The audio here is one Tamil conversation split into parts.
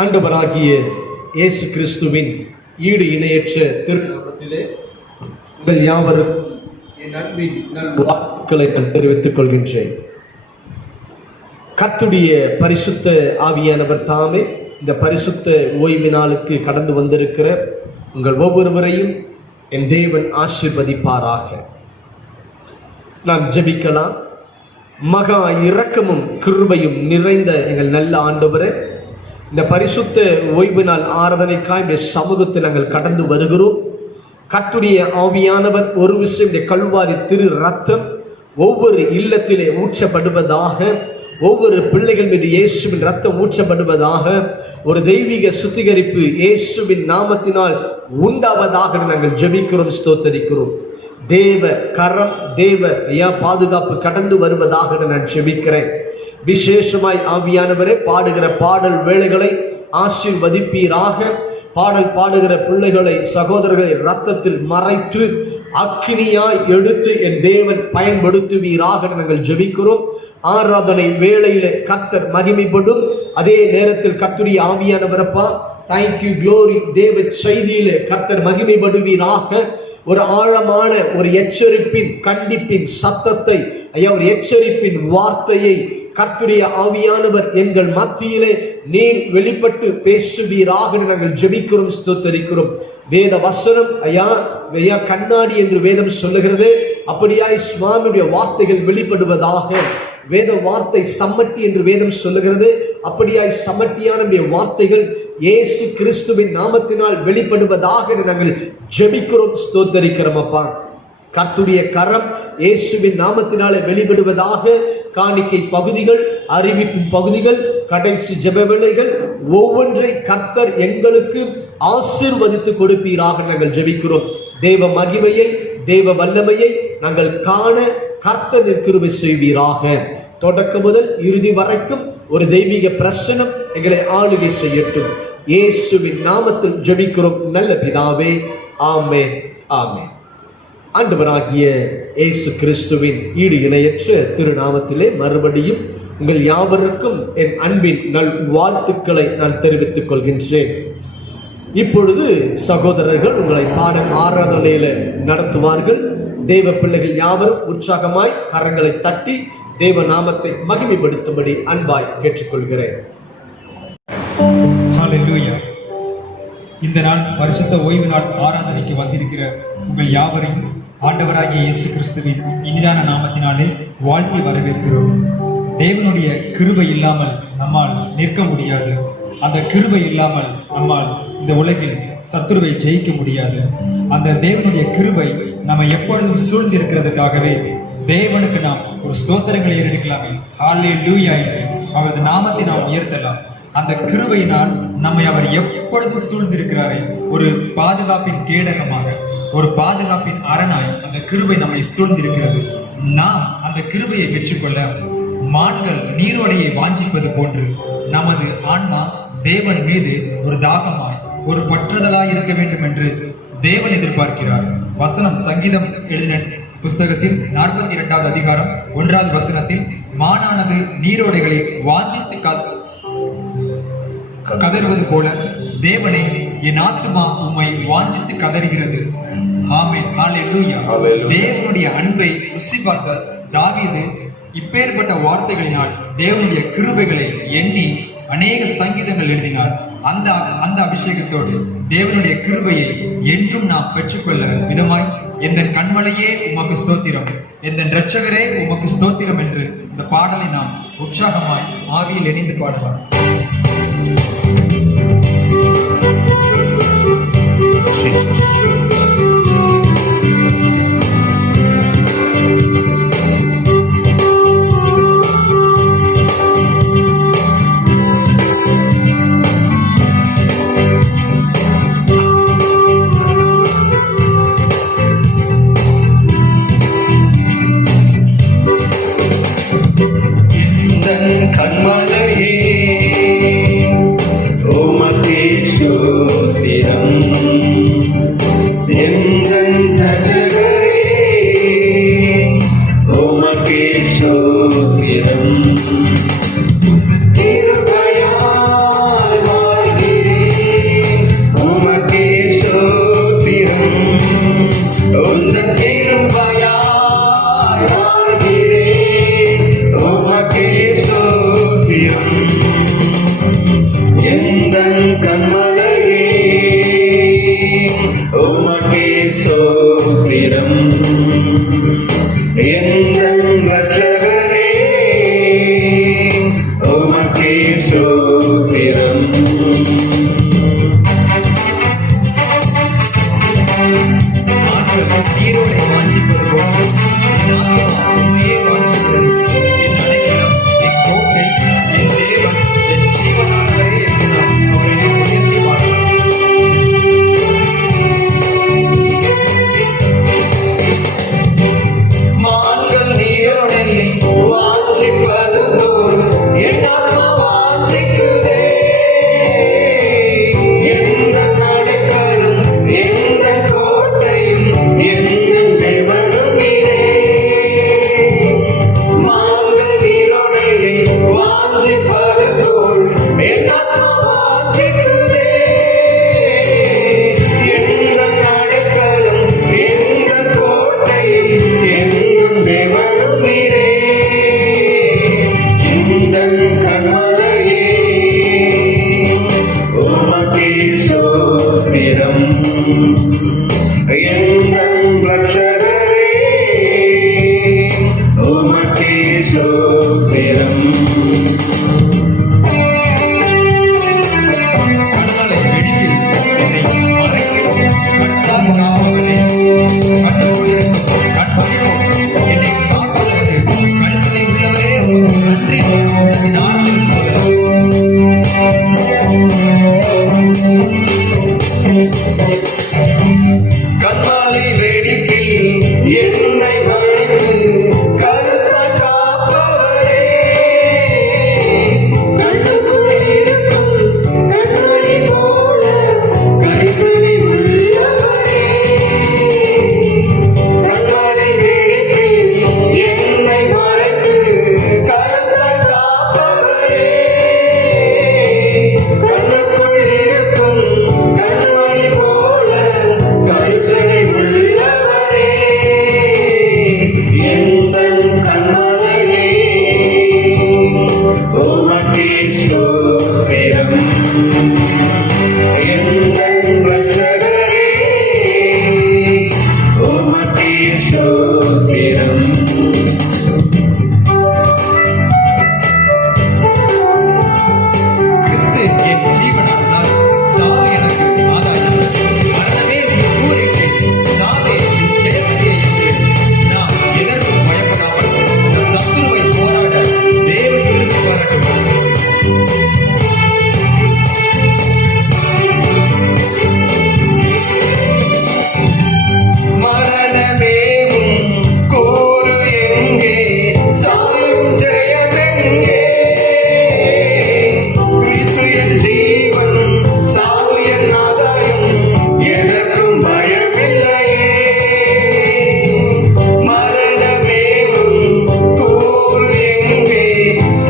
ஆண்டவராகிய இயேசு கிறிஸ்துவின் ஈடு இணையற்ற திருநாமத்திலே உங்கள் யாவருக்கும் என் அன்பின் நல்வாழ்த்துக்களை தெரிவித்துக் கொள்கின்றேன். கர்த்தருடைய பரிசுத்த ஆவியானவர் தாமே இந்த பரிசுத்த ஓய்வு நாளுக்கு கடந்து வந்திருக்கிற உங்கள் ஒவ்வொருவரையும் என் தேவன் ஆசீர்வதிப்பாராக. நாம் ஜெபிக்கலாம். மகா இரக்கமும் கிருபையும் நிறைந்த எங்கள் நல்ல ஆண்டவரே, இந்த பரிசுத்த ஓய்வு நாள் ஆராதனைக்காய் இந்த சமூகத்தில் நாங்கள் கடந்து வருகிறோம். கர்த்தருடைய ஆவியானவர் ஒரு விஷயம், இந்த கல்வாரி திரு ரத்தம் ஒவ்வொரு இல்லத்திலே ஊற்றப்படுவதாக, ஒவ்வொரு பிள்ளைகள் மீது இயேசுவின் ரத்தம் ஊற்றப்படுவதாக, ஒரு தெய்வீக சுத்திகரிப்பு இயேசுவின் நாமத்தினால் உண்டாவதாக நாங்கள் ஜெபிக்கிறோம், ஸ்தோத்தரிக்கிறோம். தேவ கரம், தேவ பாதுகாப்பு கடந்து வருவதாக நான் ஜெபிக்கிறேன். விசேஷமாய் ஆவியானவரே, பாடுகிற பாடல் வேளைகளை ஆசீர்வதிப்பீராக. பாடல் பாடுகிற பிள்ளைகளை, சகோதரர்களை இரத்தத்தில் மறைத்து அக்கினியாய் எடுத்து என் தேவன் பயன்படுத்துவீராக நாங்கள் ஜெபிக்கிறோம். ஆராதனை வேளையில கர்த்தர் மகிமைப்படும். அதே நேரத்தில் கர்த்தருடைய ஆவியானவரப்பா, தேங்க்யூ, க்ளோரி, தேவ செய்தியிலே கர்த்தர் மகிமைப்படுவீராக. ஒரு ஆழமான ஒரு எச்சரிப்பின் கண்டிப்பின் சத்தத்தை, ஒரு எச்சரிப்பின் வார்த்தையை கர்த்தருடைய ஆவியானவர் எங்கள் மத்தியிலே நீர் வெளிப்பட்டு பேசுவீராக நாங்கள் ஜெபிக்கிறோம், ஸ்தோத்தரிக்கிறோம். வேத வசனம் ஐயா கண்ணாடி என்று வேதம் சொல்லுகிறது. அப்படியாய் சுவாமியுடைய வார்த்தைகள் வெளிப்படுவதாக. வேத வார்த்தை சம்மட்டி என்று வேதம் சொல்லுகிறது. அப்படியாய் சம்மட்டியான வார்த்தைகள் இயேசு கிறிஸ்துவின் நாமத்தினால் வெளிப்படுவதாக நாங்கள் ஜெபிக்கிறோம், ஸ்தோத்தரிக்கிறோம். அப்பா, கர்த்தருடைய கரம் இயேசுவின் நாமத்தினாலே வெளிப்படுவதாக. காணிக்கை பகுதிகள், அறிவிப்பு பகுதிகள், கடைசி ஜெப வேளைகள் ஒவ்வொன்றை கர்த்தர் எங்களுக்கு ஆசீர்வதித்து கொடுப்பீராக நாங்கள் ஜெபிக்கிறோம். தேவ மகிமையை, தேவ வல்லமையை நாங்கள் காண கர்த்தர் கிருபை செய்வீராக. தொடக்கம் முதல் இறுதி வரைக்கும் ஒரு தெய்வீக பிரசனம் எங்களை ஆளுகை செய்யட்டும். இயேசுவின் நாமத்தில் ஜெபிக்கிறோம் நல்ல பிதாவே, ஆமென், ஆமென். ஆண்டவராகிய இயேசு கிறிஸ்துவின் ஈடு இணையற்ற திருநாமத்திலே மறுபடியும் உங்கள் யாவருக்கும் என் அன்பின் நல் வாழ்த்துக்களை நான் தெரிவித்துக் கொள்கின்றேன். இப்பொழுது சகோதரர்கள் உங்களை பாடல் ஆராதனையில நடத்துவார்கள். தேவ பிள்ளைகள் யாவரும் உற்சாகமாய் கரங்களை தட்டி தேவ நாமத்தை மகிமைப்படுத்தும்படி அன்பாய் கேட்டுக்கொள்கிறேன். ஹல்லேலூயா. இந்த நாள் பரிசுத்த ஓய்வு நாள் ஆராதனைக்கு வந்திருக்கிற உங்கள் யாவரையும் ஆண்டவராகிய இயேசு கிறிஸ்துவின் இனிதான நாமத்தினாலே வாழ்த்தி வரவேற்கிறோம். தேவனுடைய கிருபை இல்லாமல் நம்மால் நிற்க முடியாது. அந்த கிருபை இல்லாமல் நம்மால் இந்த உலகில் சத்துருவை ஜெயிக்க முடியாது. அந்த தேவனுடைய கிருபை நம்ம எப்பொழுதும் சூழ்ந்திருக்கிறதுக்காகவே தேவனுக்கு நாம் ஒரு ஸ்தோத்திரங்களை ஏறெடுக்கலாமே. ஹல்லேலூயா என்று அவரது நாமத்தை நாம் உயர்த்தலாம். அந்த கிருபையினால் நம்மை அவர் எப்பொழுதும் சூழ்ந்திருக்கிறாரே. ஒரு பாதுகாப்பின் கேடகமாக, ஒரு பாதுகாப்பின் அரணாய் அந்த கிருபை நம்மை சூழ்ந்திருக்கிறது. நாம் அந்த கிருபையை பெற்றுக்கொள்ள மான்கள் நீரோடையை வாஞ்சிப்பது போன்று நமது ஆன்மா தேவன் மீது ஒரு தாகமாய், ஒரு பற்றுதலாய் இருக்க வேண்டும் என்று தேவன் எதிர்பார்க்கிறார். வசனம் சங்கீதம் எழுதின புஸ்தகத்தில் 42வது அதிகாரம் 1வது வசனத்தில், மானானது நீரோடைகளை வாஞ்சித்து கதறுவது போல தேவனை என் ஆத்துமா உம்மை வாஞ்சித்து கதறுகிறது. ஆமென், ஹல்லேலூயா. தேவனுடைய அன்பை ருசி பார்த்த தாவீது இப்பேற்பட்ட வார்த்தைகளினால் தேவனுடைய கிருபைகளை எண்ணி அநேக சங்கீதங்கள் எழுதினார். அந்த அபிஷேகத்தோடு தேவனுடைய கிருபையை என்றும் நாம் பெற்றுக்கொள்ள விதமாய், எந்த கண்மலையே உமக்கு ஸ்தோத்திரம், எந்த இரட்சகரே உமக்கு ஸ்தோத்திரம் என்று இந்த பாடலை நாம் உற்சாகமாய் ஆவியில் இணைந்து பாடுவார். கண்மலையே உமக்கே ஸ்தோத்திரம், எந்தன் ரட்சகரே உமக்கே ஸ்தோத்திரம். நீரோடை வாஞ்சிப்பது போன்று என் ஆத்மா உம்மையே வாஞ்சிக்கிறது. என் அடைக்கலம், என் கோட்டை, என் தேவன், என் ஜீவனானவரே என்று நான் அவரை உயர்த்தி பாடலாம். மான்கள் நீரோடையை வாஞ்சிப்பது போல் என் ஆத்மா வாஞ்சிக்குதே. எந்தன் அடைக்கலம், எந்தன் கோட்டையும், எந்தன் தேவனும் நீரே. மான்கள் நீரோடையை வாஞ்சிப்பது போல் என் ஆத்மா வாஞ்சிக்குதே. எந்தன் அடைக்கலம், எந்தன் கோட்டையும், எந்தன் தேவனும் நீரே. எந்தன் கண்மலையே உமக்கே ஸ்தோத்திரம். எந்தன் ரட்சகரே உமக்கே ஸ்தோத்திரம். கண்களை வெடியில் என்னை மறைக்கிறோம். கண்கால் காப்பவரே, கண்ணுக்குள்ளிருக்கும் கண்பறிவோம். என்னை காப்பதற்கு கண்களை உள்ளவரே, நன்றி. நான் கண்மாலை வேடிக்கையில் என்னை மறைத்து கருத்தாய் காப்பவரே. கண்ணுக்குள் இருக்கும் கண்மணி போல கரிசனை உள்ளவரே. கண்மாலை வேடிக்கையில் என்னை மறைத்து கருத்தாய் காப்பவரே. கண்ணுக்குள் இருக்கும் கண்மணி போல கரிசனை உள்ளவரே. எந்தன் கண்மலையே உமக்கே ஸ்தோத்திரம். எந்தன் ரட்சகரே உமக்கே ஸ்தோத்திரம். கிறிஸ்து என் ஜீவனானதால் சாவு எனக்கு ஆதாயம். மரணமே நீ கூறிட்டு சாவே நீ ஜெயவதியே என்று நாம் எதற்கும் பயப்படாமல் இந்த சத்துருவை போராட தேவன் விரும்பி வரட்டும். மரணமேவும் கோரு எங்கே, சாயும் ஜெயமெங்கே. கிறிஸ்து என் ஜீவன், சாவு என் ஆதாயம், எதற்கும் பயமில்லையே. மரணமேவும் கோரு எங்கே,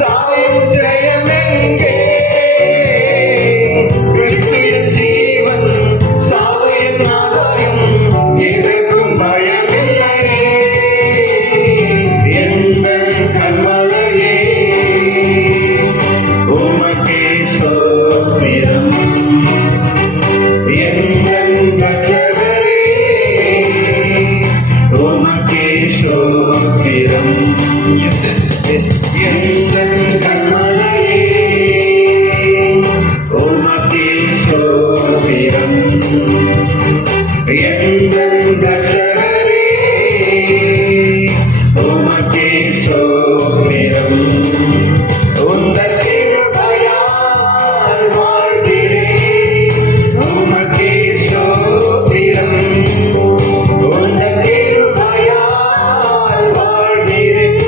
சாயும் ஜெயமெங்கே. கிறிஸ்து என் ஜீவன், சாவு என் ஆதாயம், எதற்கும் பயமில்லையே. எந்தன் கண்மலையே உமக்கே ஸ்தோத்திரம். எந்தன் ரட்சகரே உமக்கே ஸ்தோத்திரம். எந்தன் கண்மலையே உமக்கே ஸ்தோத்திரம். எந்தன் ரட்சகரே உமக்கே ஸ்தோத்திரம். உந்தன் கிருபையால் வாழ்கிறேன், உமக்கே ஸ்தோத்திரம். உந்தன் கிருபையால் வாழ்கிறேன்,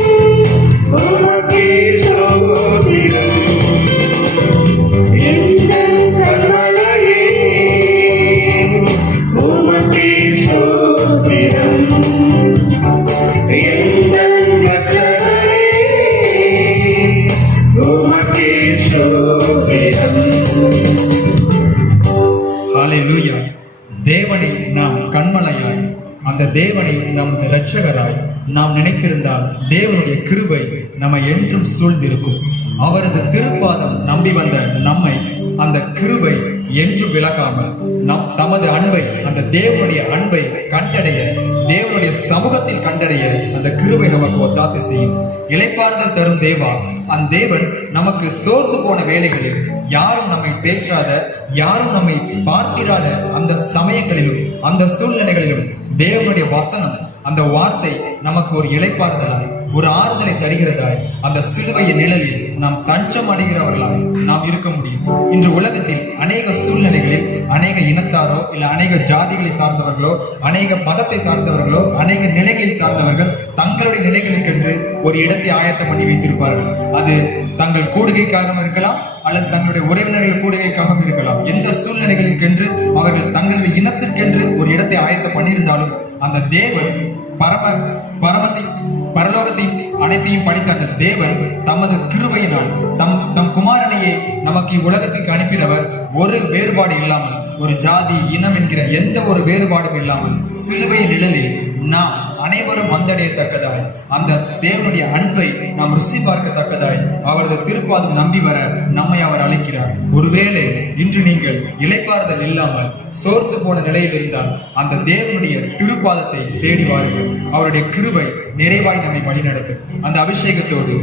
உமக்கே ஸ்தோத்திரம். எந்தன் கண்மலையே உமக்கே ஸ்தோத்திரம். எந்தன் ரட்சகரே உமக்கே ஸ்தோத்திரம். ஹல்லேலூயா. தேவனை நாம் கண்மலையாய், அந்த தேவனை நம் இரட்சகராய் நாம் நினைத்திருந்தால் தேவனுடைய கிருபை நம்மை என்றும் சூழ்ந்திருக்கும். அவரது திருப்பாதம் நம்பி வந்த நம்மை அந்த கிருபை என்றும் விலகாமல் தமது அன்பை, அந்த தேவனுடைய அன்பை கண்டடைய தேவனுடைய சமூகத்தில் கண்டடைய அந்த கிருபை நமக்கு ஒத்தாசை செய்யும். இளைப்பாறுதல் தரும் தேவா, அந்த தேவன் நமக்கு சோர்ந்து போன வேளைகளில் யாரும் நம்மை தேற்றாத, யாரும் நம்மை பார்த்திராத அந்த சமயங்களிலும் அந்த சூழ்நிலைகளிலும் தேவனுடைய வசனம், அந்த வார்த்தை நமக்கு ஒரு இளைப்பாறுதலாய், ஒரு ஆறுதலை தருகிறதாய், அந்த சிலுவையின் நிழலில் நாம் தஞ்சம் அடைகிறவர்களாய் நாம் இருக்க முடியும். இன்று உலகத்தில் அநேக சூழ்நிலைகளில் அநேக இனத்தாரோ இல்ல அநேக ஜாதிகளை சார்ந்தவர்களோ, அநேக மதத்தை சார்ந்தவர்களோ, அநேக நிலைகளில் சார்ந்தவர்கள் தங்களுடைய நிலைகளுக்கென்று ஒரு இடத்தை ஆயத்தம் பண்ணி வைத்திருப்பார்கள். அது தங்கள் கூடுகைக்காகவும் இருக்கலாம், அல்லது தங்களுடைய உறவினர்கள் கூடுகைக்காகவும் இருக்கலாம். எந்த சூழ்நிலைகளுக்கென்று அவர்கள் தங்களுடைய இனத்திற்கென்று ஒரு இடத்தை ஆயத்தம் பண்ணியிருந்தாலும், அந்த தேவன் பரலோகத்தையும் அனைத்தையும் படித்த அந்த தேவன் தமது கிருபையினால் தம் குமாரனையே நமக்கு உலகத்துக்கு அனுப்பினவர். ஒரு வேறுபாடு இல்லாமல், ஒரு ஜாதி இனம் என்கிற எந்த ஒரு வேறுபாடும் இல்லாமல் சிலுவையின் நிழலில் நாம் அனைவரும் வந்தடையத்தக்கதாய், அந்த தேவனுடைய அன்பை நாம் ருசி பார்க்கத்தக்கதாய் அவரது திருப்பாதம் நம்பி வர நம்மை அவர் அழைக்கிறார். ஒருவேளை இன்று நீங்கள் இளைப்பாறுதல் இல்லாமல் சோர்ந்து போன நிலையில் இருந்தால் அந்த தேவனுடைய திருப்பாதத்தை தேடி வாருங்கள். அவருடைய கிருபை நிறைவாய் நம்மை வழிநடத்தும். அந்த அபிஷேகத்தோடு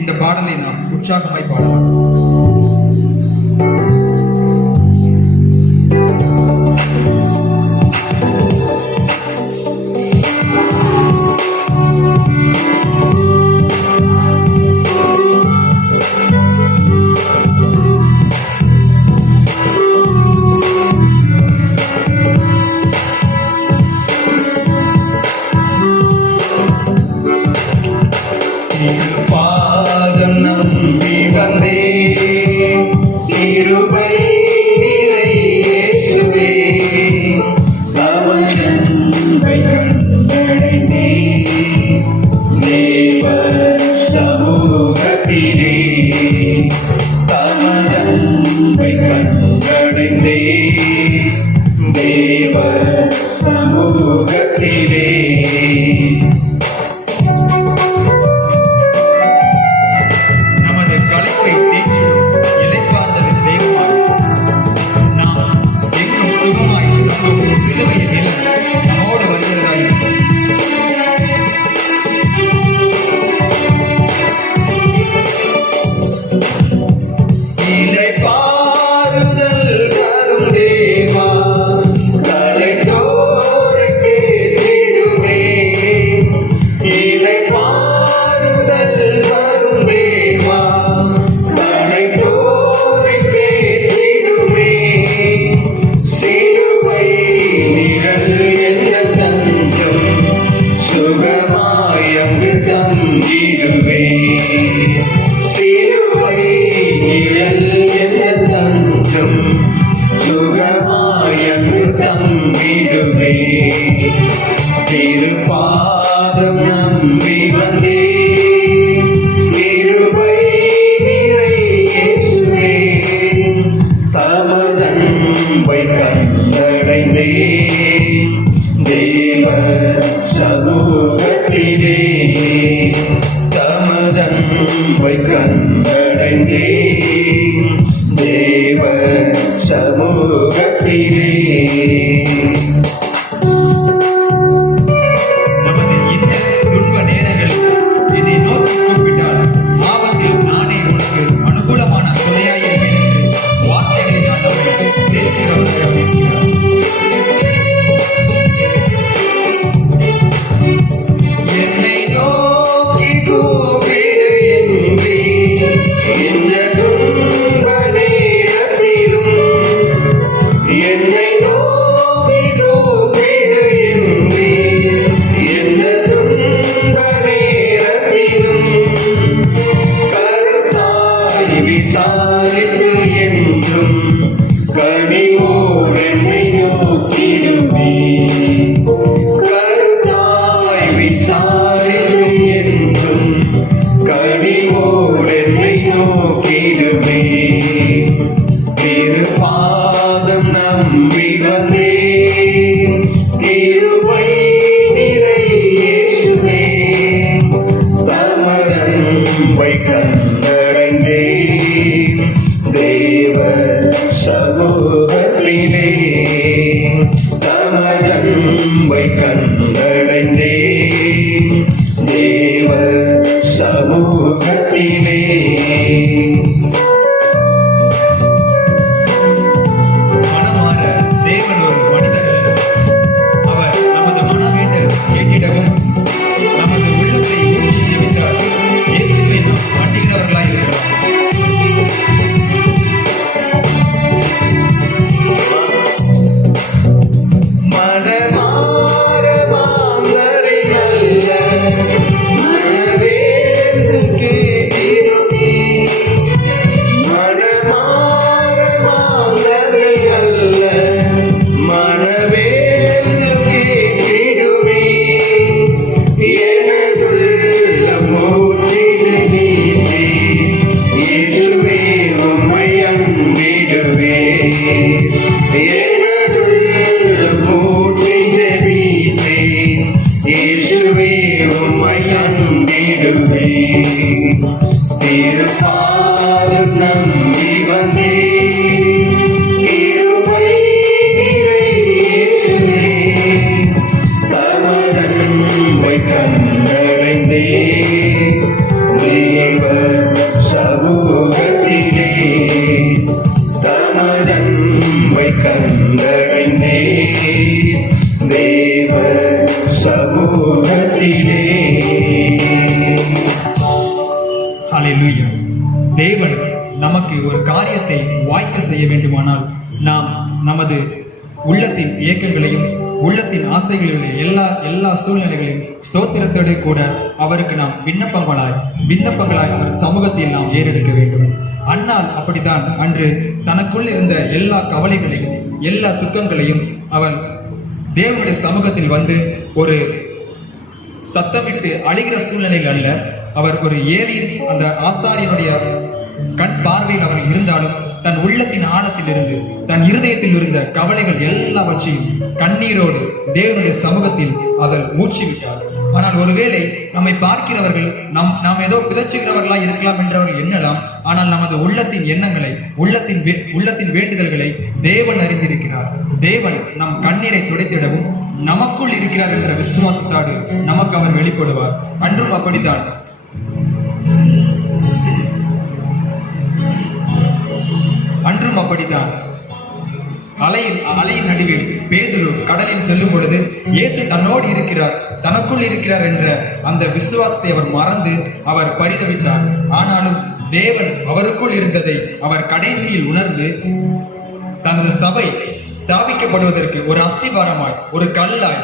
இந்த பாடலை நாம் உற்சாகமாய் பாடலாம். பாதம் நம்பி வந்தே, கிருபை நிறை இயேசுவே, தமதன்பை கண்டடைந்தே, தேவ சமூகத்திலே, தமதன்பை கண்டடைந்தே, தேவ சமூகத்திலே. திருப்பாதம் நம்பி வந்தே, கிருபை நிறை இயேசுவே, தமதன்பை கண்டடைந்தே, தேவ சமூகத்திலே, தமதன்பை கண்டடைந்தே, தேவ சமூகத்திலே. என்னை சமூகத்திலே. ஹல்லேலூயா. தேவன் நமக்கு ஒரு காரியத்தை வாய்க்க செய்ய வேண்டுமானால் நாம் நமது உள்ளத்தின் இயக்கங்களையும் உள்ளத்தின் ஆசைகளையும் எல்லா சூழ்நிலைகளையும் ஸ்தோத்திரத்தோடு கூட அவருக்கு நாம் விண்ணப்பங்களாய் அவர் சமூகத்தில் நாம் ஏறெடுக்க வேண்டும். அன்னாள் அப்படித்தான் அன்று தனக்குள் இருந்த எல்லா கவலைகளையும் எல்லா துக்கங்களையும் அவன் தேவனுடைய சமூகத்தில் வந்து ஒரு சத்தமிட்டு அழுகிற சூழ்நிலையில் அல்ல, அவர் ஒரு ஏலியின் அந்த ஆசாரியனுடைய கண் பார்வையில் அவர் இருந்தாலும் தன் உள்ளத்தின் ஆழத்தில் இருந்து தன் இருதயத்தில் இருந்த கவலைகள் எல்லாவற்றையும் கண்ணீரோடு தேவனுடைய சமூகத்தில் அவர் ஊற்றிவிட்டார். ஆனால் ஒருவேளை நம்மை பார்க்கிறவர்கள் நாம் ஏதோ பிதற்றுகிறவர்களா இருக்கலாம் என்றவர்கள் எண்ணலாம். ஆனால் நமது உள்ளத்தின் எண்ணங்களை உள்ளத்தின் வேண்டுதல்களை தேவன் அறிந்திருக்கிறார். தேவன் நம் கண்ணீரை துடைத்திடவும் நமக்குள் இருக்கிறார் என்ற விசுவாசத்தோடு நமக்கு அவர் வெளிப்படுவார். அன்றும் அப்படித்தான். அலையின் நடுவில் பேதுரு கடலில் செல்லும் பொழுது இயேசு தன்னோடு இருக்கிறார், தனக்குள் இருக்கிறார் என்ற அந்த விசுவாசத்தை அவர் மறந்து அவர் பரிதவித்தார். ஆனாலும் தேவன் அவருக்குள் இருந்ததை அவர் கடைசியில் உணர்ந்து தனது சபை ஸ்தாபிக்கப்படுவதற்கு ஒரு அஸ்திபாரமாய், ஒரு கல்லாய்,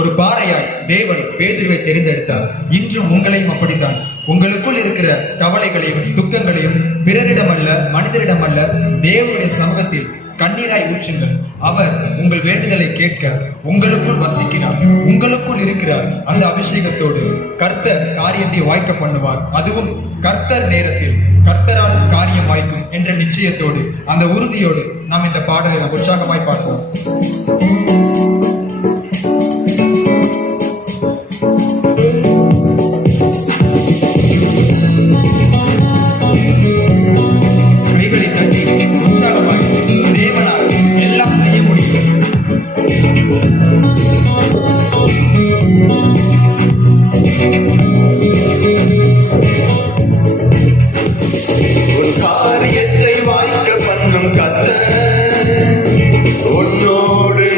ஒரு பாறையாய் தேவன் பேதுருவை தெரிந்தெடுத்தார். இன்றும் உங்களையும் அப்படித்தான். உங்களுக்குள் இருக்கிற கவலைகளையும் துக்கங்களையும் பிறரிடமல்ல, மனிதரிடமல்ல, தேவனுடைய சமூகத்தில் கண்ணீராய் ஊற்றுங்கள். அவர் உங்கள் வேண்டுதலை கேட்க உங்களுக்குள் வசிக்கிறார், உங்களுக்குள் இருக்கிறார். அந்த அபிஷேகத்தோடு கர்த்தர் காரியத்தை வாய்க்க பண்ணுவார். அதுவும் கர்த்தர் நேரத்தில் கர்த்தரால் காரியம் வாய்க்கும் என்ற நிச்சயத்தோடு அந்த உறுதியோடு நாம் இந்த பாடலை உற்சாகமாய் பார்ப்போம். காரியத்தை வாய்க்க பண்ணும் கர்த்தர் உன்னோடு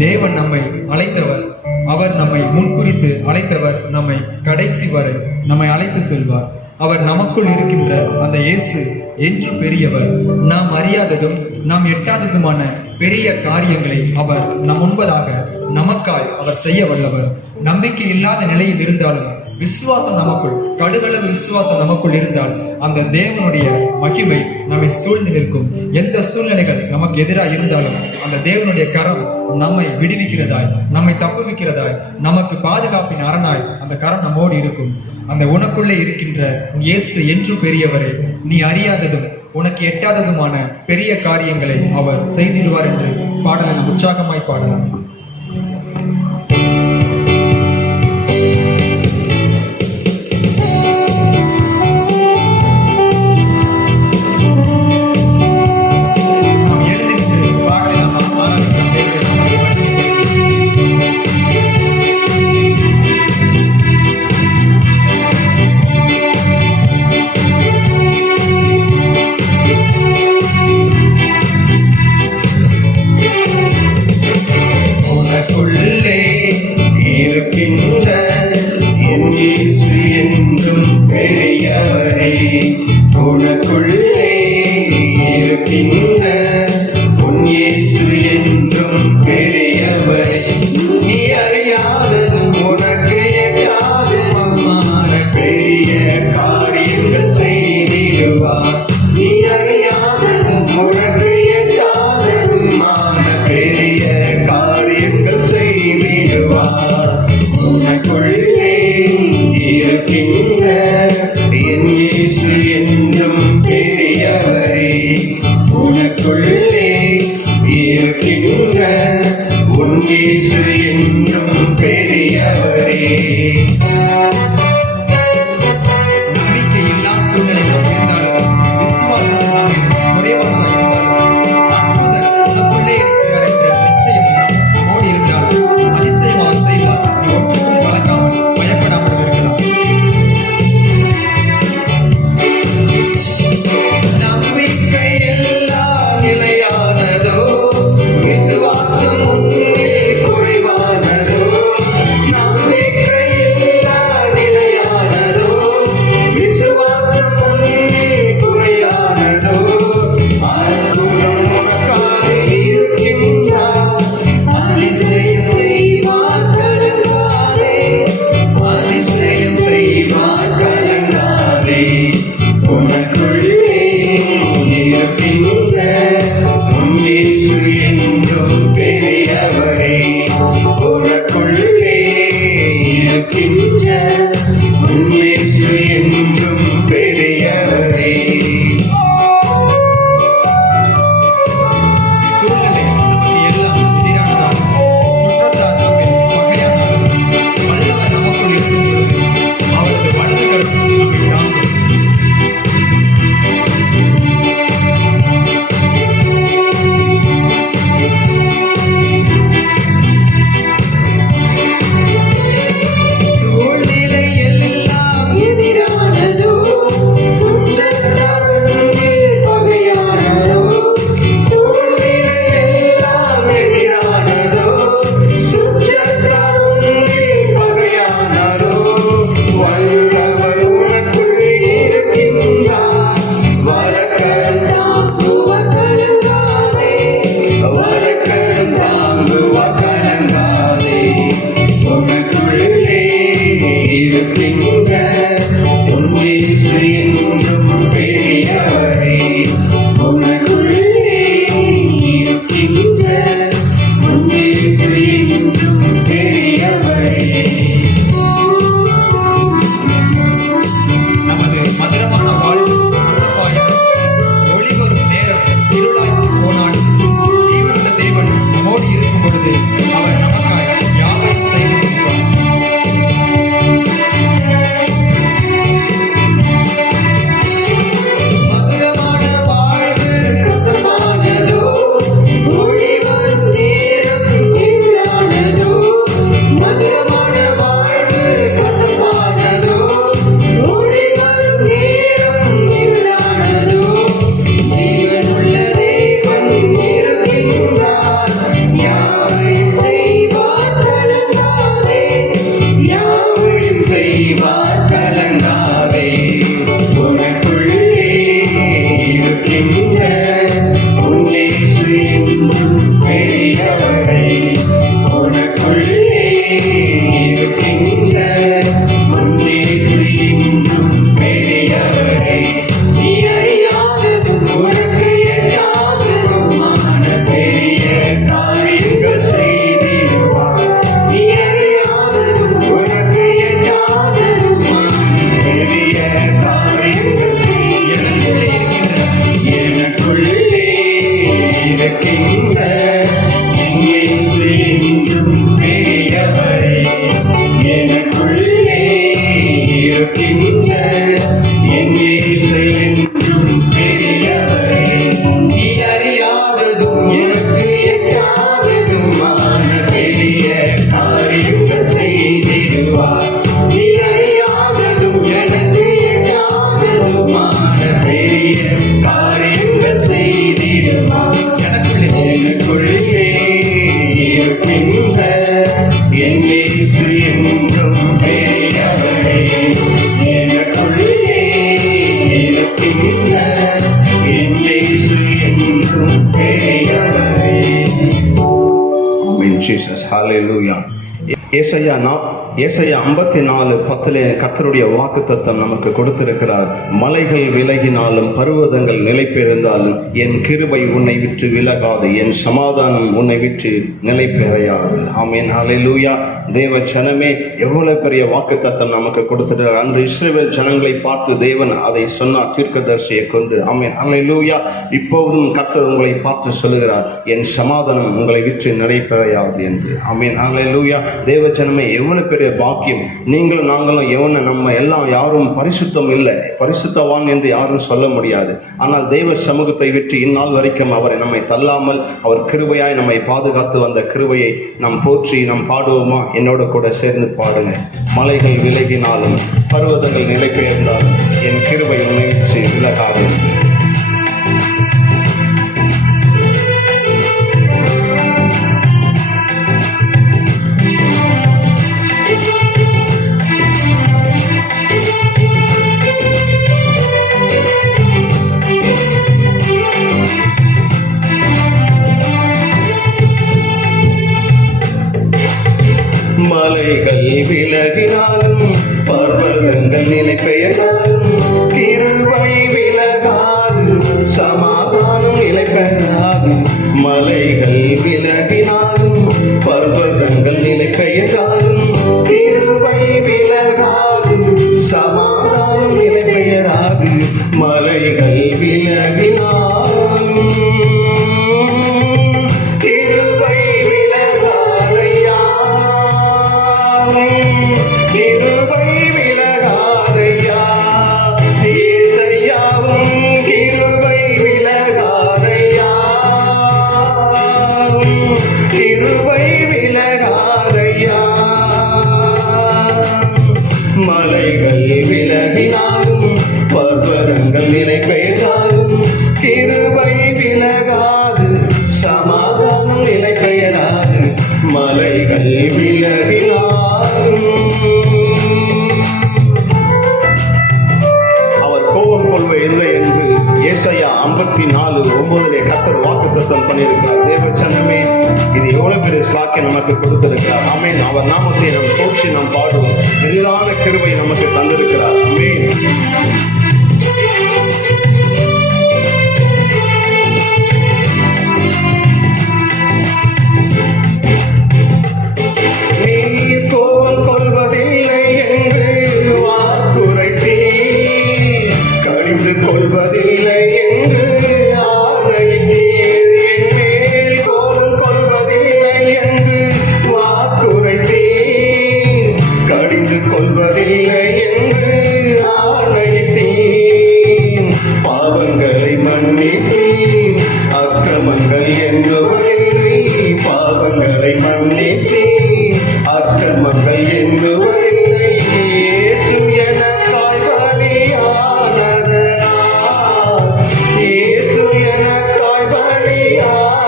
தேவன் நம்மை அழைத்தவர், அவர் நம்மை முன்குறித்து அழைத்தவர், நம்மை கடைசி வரை நம்மை அழைத்து செல்வார். அவர் நமக்குள் இருக்கின்ற அந்த இயேசு என்று பெரியவர். நாம் அறியாததும் நாம் எட்டாததுமான பெரிய காரியங்களை அவர் நம் முன்பதாக நமக்காய் அவர் செய்ய வல்லவர். நம்பிக்கை இல்லாத நிலையில் இருந்தாலும் விசுவாசம் நமக்குள், கடுகளவு விசுவாசம் நமக்குள் இருந்தால் அந்த தேவனுடைய மகிமை நம்மை சூழ்ந்து நிற்கும். எந்த சூழ்நிலைகள் நமக்கு எதிராக இருந்தாலும் அந்த தேவனுடைய கரம் நம்மை விடுவிக்கிறதாய், நம்மை தப்புவிக்கிறதாய், நமக்கு பாதுகாப்பின் அரணாய் அந்த கரம் நம்மோடு இருக்கும். அந்த உனக்குள்ளே இருக்கின்ற இயேசு என்று பெரியவரே, நீ அறியாததும் உனக்கு எட்டாததுமான பெரிய காரியங்களை அவர் செய்திடுவார் என்று பாடலை நாம் உற்சாகமாய் பாடலாம். அவர் நமக்காய் யாவையும் செய்து கொடுப்பார். என் இயேசு என்றும் பெரியவரே, எனக்குள்ளே இருக்கின்ற என் இயேசு என்றும் பெரியவரே. ஆமென் ஜீசஸ், ஹல்லேலூயா. ஏசாயா 54:10 கர்த்தருடைய வாக்குத்தத்தம் நமக்கு கொடுத்திருக்கிறார். மலைகள் விலகினாலும் பர்வதங்கள் நிலை பெயர்ந்தாலும் என் கிருபை உன்னை விட்டு விலகாது, என் சமாதானம் உன்னை விட்டு நிலை பெறையாது. ஆமென், ஹல்லேலூயா. தேவ ஜனமே, எவ்வளவு பெரிய வாக்குத்தத்தம் நமக்கு கொடுத்திருக்கிறார். அன்று இஸ்ரவேல் ஜனங்களை பார்த்து தேவன் அதை சொன்னார், தீர்க்கதரிசியை கொண்டு. ஆமென், ஹல்லேலூயா. இப்போதும் கர்த்தர் உங்களை பார்த்து சொல்லுகிறார், என் சமாதானம் உங்களை விட்டு நிலை பெறையாது என்று. ஆமென், ஹல்லேலூயா. தேவ ஜனமே, எவ்வளவு பெரிய பாக்கியம். நீங்களும் நாங்களும் நம்ம எல்லாம் யாரும் பரிசுத்தம் இல்லை, பரிசுத்தவான் என்று யாரும் சொல்ல முடியாது. ஆனால் தெய்வ சமூகத்தை விட்டு இந்நாள் வரைக்கும் அவரை நம்மை தள்ளாமல் அவர் கிருபையாய் நம்மை பாதுகாத்து வந்த கிருபையை நாம் போற்றி நாம் பாடுவோமா? என்னோட கூட சேர்ந்து பாடுங்க. மலைகள் விலகினாலும் பர்வதங்கள் நிலை பெயர்ந்தாலும் என் கிருபை உன்னை விட்டு விலகாது. மலைகள் விலகினாலும் பர்வதங்கள் நிலை பெயர்ந்தாலும் கிருபை விலகாது, சமாதானம் நிலை பெறாது. மலைகள் விலகினாலும் பர்வதங்கள் நிலை பெயர்ந்தாலும் கிருபை விலகாது, சமாதானம் நிலை பெயராது. மலைகள் விலகினாலும் கிருபை விலகாதையா, கிருபை விலகாதையா. ஏசையாவும் கிருபை விலகாதையா, கிருபை விலகாதையா. மலைகள் விலகினாலும் பர்வதங்கள் நிலை பெயர்ந்தாலும் கிருபை விலகாது, சமாதானம் நிலை பெயராது. மலைகள் விலகினாலும் அவர் கோபம் கொள்வதில்லை என்று ஏசாயா 54:9 கர்த்தர் வாக்குத்தத்தம் பண்ணியிருக்கிறார். தேவ ஜனமே, இது எவ்வளவு பெரிய ஸ்லாக்கியம் நமக்கு கொடுத்திருக்கிறார். ஆமென். அவர் நாமத்தை நாம் போற்றி நாம் பாடுவோம். எதிரான கிருபை நமக்கு தந்திருக்கிறார். ஆமென். நீர் கோபம் கொள்வதில்லை என்று வாக்குரைத்தீர், கடிந்து கொள்வதில்லை என்று ஆணையிட்டீர். என் மேல் கோபம் கொள்வதில்லை என்று வாக்குரைத்தீர், கடிந்து கொள்வதில்லை என்று ஆணையிட்டீர். பாவங்களை மன்னித்தீர், அக்கிரமங்கள் எண்ணுவதில்லை. பாவங்களை மன்னித்தீர், அக்கிரமங்கள் எண்ணுவதில்லை. இயேசு எனக்காய் பலியானதனால், இயேசு எனக்காய் பலியானதனால்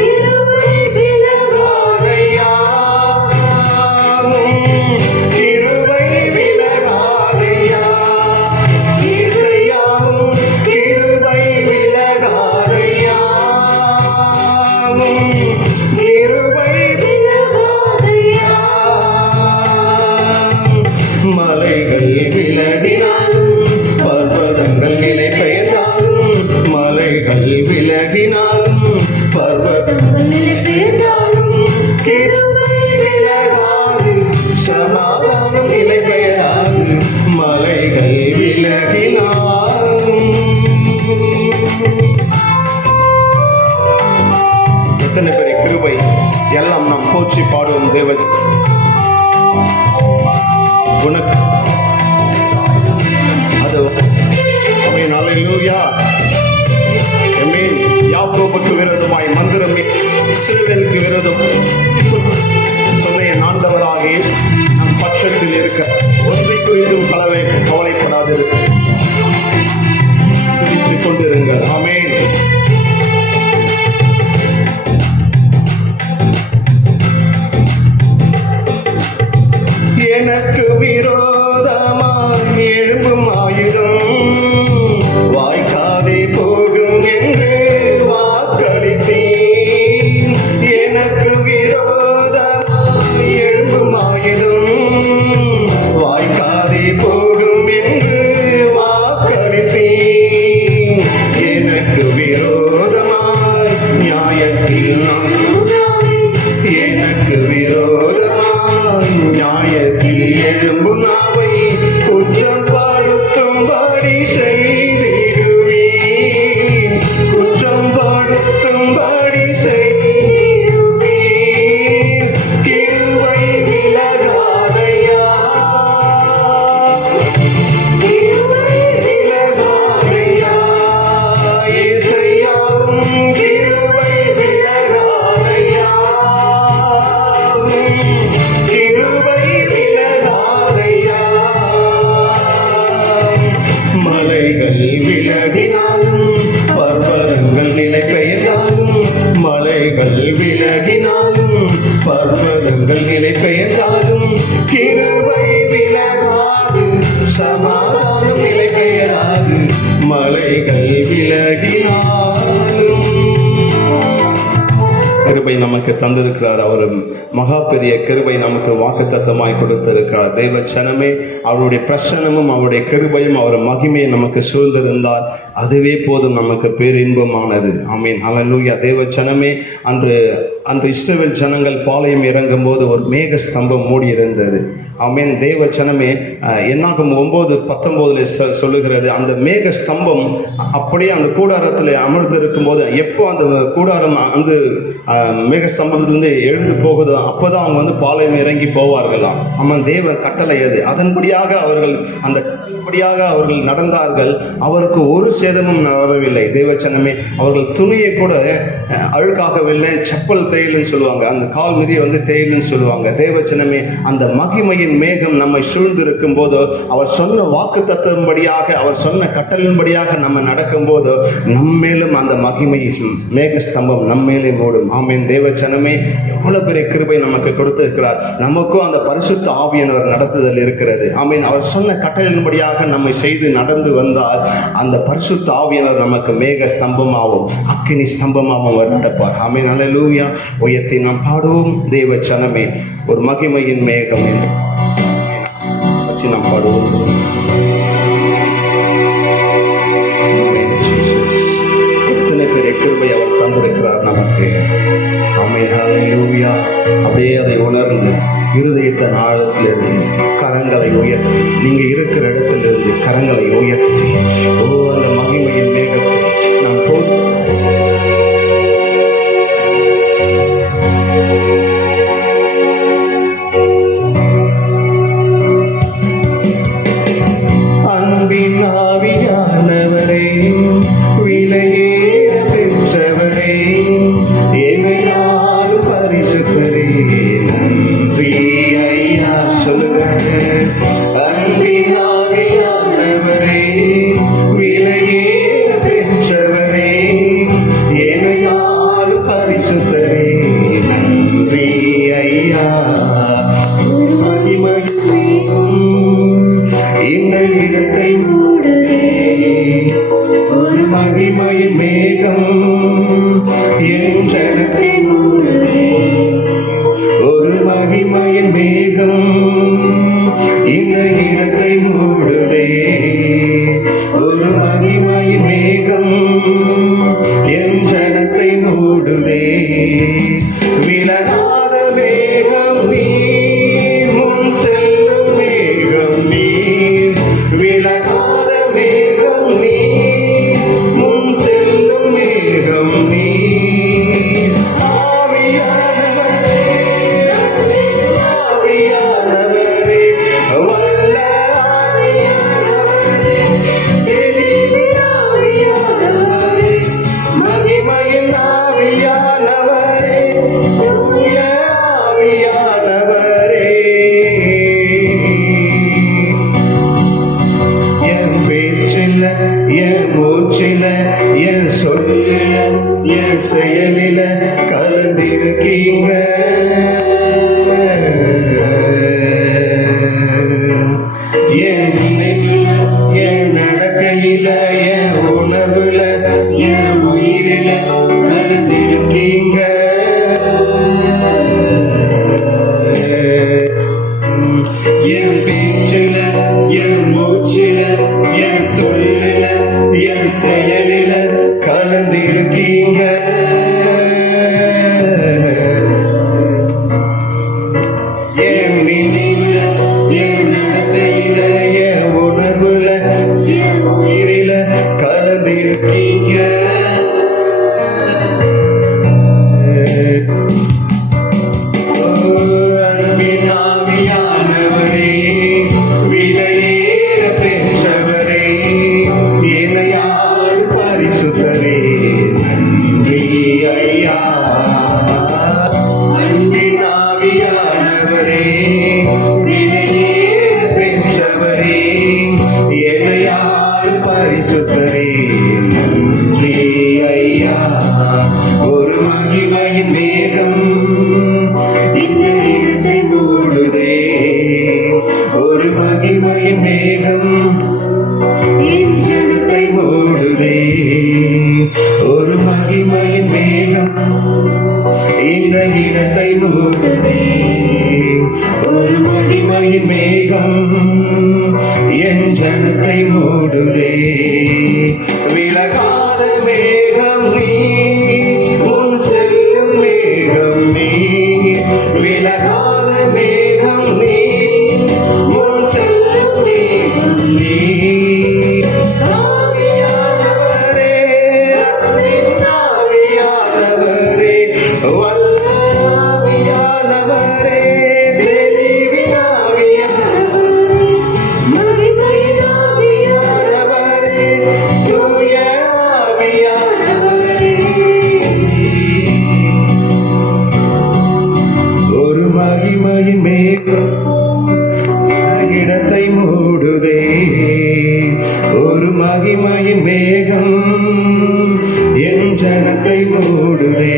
கிருபை விலகாதையா, கிருபை விலகாதையா. இசையாவும் கிருபை விலகாதையா, கிருபை விலகாதையா. மலைகள் விலகினாலும் பர்வதங்கள் நிலை பெயர்ந்தாலும், மலைகள் விலகினாலும் பர்வதங்கள் நிலை பெயர்ந்தாலும் கிருபை விலகாது, சமாதானம் நிலை பெயராது. மலைகள் விலகினாலும். எத்தனை பெரிய கிருபை! எல்லாம் நாம் போற்றி பாடுவோம். தேவ உனக்கு அது ஆமென், ஹல்லேலூயா. ஆமென். யாக்கோபுக்கு விரோதமாய் மந்திரம் இஸ்ரவேலுக்கு விரோதமாய் சொன்ன ஆண்டவராகிய நம் பட்சத்தில் இருக்க ஒன்றை குறித்தும் கவலைப்படாது, துதித்துக் கொண்டிருங்கள். ஆமென். விரோதமாய் நியாயத்தில் எழும்பும் நாவை குற்றம் படுத்தும்படி செய்திடுவீர். குற்றம் படுத்தும்படி செய்திடுவீர். கிருபை விலகாதையா, கிருபை விலகாதையா, இசையாவும் கிருபை விலகாதையா, கிருபை விலகாதையா. மலைகள் விலகினாலும் பர்வதங்கள் நிலை பெயர்ந்தாலும், மலைகள் விலகினாலும் பர்வதங்கள் நிலை பெயர்ந்தாலும், கிருபை விலகாது, சமாதானம் நிலை பெயராது, மலைகள் விலகினாலும். கிருபை நமக்கு தந்திருக்கிறார். அவர் மகா பெரிய கிருபை நமக்கு வாக்குத்தத்தமாய் கொடுத்திருக்கிறார். தெய்வ ஜனமே, அவருடைய பிரசன்னமும் அவருடைய கிருபையும் அவர் மகிமையும் நமக்கு சூழ்ந்திருந்தால் அதுவே போதும், நமக்கு பேரின்பமானது. ஆமீன், ஹல்லேலூயா. தெய்வ ஜனமே, அன்று இஸ்ரவேல் ஜனங்கள் பாளையம் இறங்கும் போது ஒரு மேக ஸ்தம்பம் மூடி இருந்தது. ஆமீன். தேவ ஜனமே, என்னாகும் 9:19 சொல்லுகிறது, அந்த மேக ஸ்தம்பம் அப்படியே அந்த கூடாரத்தில் அமர்ந்திருக்கும் போது, எப்போ அந்த கூடாரம் அந்த மேக ஸ்தம்பத்திலிருந்து எழுந்து போகுதோ அப்போதான் அவங்க பாளையம் இறங்கி போவார்களாம். ஆமாம், தேவ கட்டளை அது. அதன்படியாக அவர்கள் நடந்தார்கள். அவருக்கு ஒரு சேதமும் வரவில்லை. தேவச்சனமே, அவர்கள் துணியை கூட அழுக்காகவில்லை. செப்பல் தேயில்னு சொல்லுவாங்க, அந்த கால் மிதியை தேயில்னு சொல்லுவாங்க. தேவச்சனமே, அந்த மகிமையின் மேகம் நம்மை சூழ்ந்திருக்கும் போது, அவர் சொன்ன வாக்கு தத்துவம்படியாக, அவர் சொன்ன கட்டளின்படியாக நம்ம நடக்கும் போது, நம்மேலும் அந்த மகிமை மேக ஸ்தம்பம் நம்மேலே மூடும். ஆமீன். தேவச்சனமே, எவ்வளவு பெரிய கிருபை நமக்கு கொடுத்திருக்கிறார். நமக்கும் அந்த பரிசுத்த ஆவியானவர் நடத்துதல் இருக்கிறது. ஆமீன். அவர் சொன்ன கட்டளின்படியாக நம்மை செய்து நடந்து வந்தால் அந்த பரிசுத்த ஆவியானவர் நமக்கு மேக ஸ்தம்பமாகவும் அக்கினி ஸ்தம்பமாகவும் நடப்பார். ஆமீன், ஹல்லேலூயா. உயர்த்தி நாம் பாடுவோம். தேவ ஜனமே, ஒரு மகிமையின் மேகம் நாம் பாடுவோம். எத்தனை பெரிய கிருபை அவர் தந்திருக்கிறார் நமக்கு. ஆமீன், ஹல்லேலூயா. அப்படியே அதை உணர்ந்து இருதயத்தின் ஆழத்திலிருந்து கரங்களை உயர்த்தி, நீங்க இருக்கிற இடத்திலிருந்து கரங்களை உயர்த்தி, அந்த மகிமையின் மேகத்தை நாம் அன்பின் ஆவியானவரே, விலையேற பெற்றவரே, எமையால் பரிசுத்தரே, நன்றி ஐயா. சொல்லுங்க. அன்பின் ஆவியானவரே, விலையேற பெற்றவரே, எமையால் பரிசுத்தரே, நன்றி ஐயா. இந்த இடத்தை மூடுதே ஒரு மகிமையின் மேகம், என் ஜனத்தை மூடுதே ஒரு மகிமையின் மேகம், இந்த இடத்தை மூடுதே ஒரு மகிமையின் மேகம், என் ஜனத்தை மூடுதே. விலகாத மேகம் நீர், முன் செல்லும் மேகம் நீர், விலகாத மேகம் நீர், முன் செல்லும் மேகம் நீர். ஆவியானவரே, ஆவியானவரே, வல்ல ஆவியானவரே, தெளிவின் ஆவியானவரே, மகிமையின் ஆவியானவரே, தூய ஆவியானவரே. என் பேச்சில, என் மூச்சில, என் சொல்லில, என் செயலில கலந்திருக்கீங்க. என் நினைவுல, என் நடக்கையில, என் உணவுல, என் உயிரில கலந்திருக்கீங்க. என் பேச்சில, என் மூச்சில, என் சொல்லில, என் செயலில கலந்திருக்கீங்க. இடத்தை மூடுதே. ஒரு மகிமையின் மேகம் என் ஜனத்தை மூடுதே. விலகாத மேகம் நீ, உன் செல்லும் மேகம் நீ. விலகாத மேகம் நீ, உன் செல்லும் மேகம் நீ. ஆவியானவரே, அன்பின் ஆவியானவரே, வல்ல ஆவியானவரே, தெளிவின் ஆவியானவரே, மகிமையின் ஆவியானவரே, தூய ஆவியானவரே. ஒரு மகிமையின் மேகம் இடத்தை மூடுதே. ஒரு மகிமையின் மேகம் என் ஜனத்தை மூடுதே.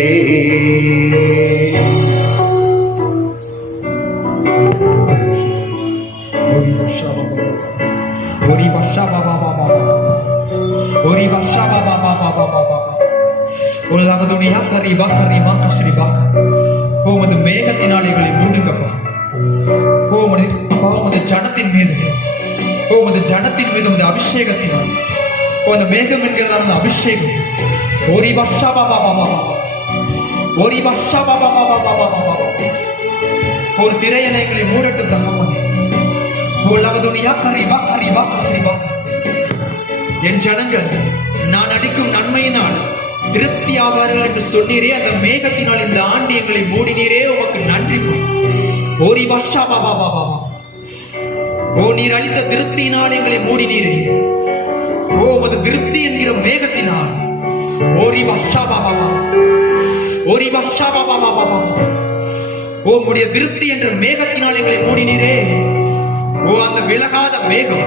உமது மேகத்தினால் எங்களை மூடுங்கப்பா. உமது ஜனத்தின் மீது, உமது ஜனத்தின் மீது உமது அபிஷேகத்தினால், அந்த மேகம் என்கிறதான அந்த அபிஷேகம் ஒரு திரையனை எங்களை மூடட்டும் தகவல். என் ஜனங்கள் நான் அடிக்கும் நன்மையினால் திருப்தி ஆவார்கள் என்று சொன்னீரே. அந்த மேகத்தினால் இந்த ஆண்டு எங்களை மூடினீரே, உமக்கு நன்றி. ஓ நீர் அளித்த திருப்தியினால் எங்களை மூடினீரே. ஓ உமது திருப்தி என்கிற மேகத்தினால் ஓ உம்முடைய திருப்தி என்ற மேகத்தினால் எங்களை மூடினீரே. ஓ அந்த விலகாத மேகம்,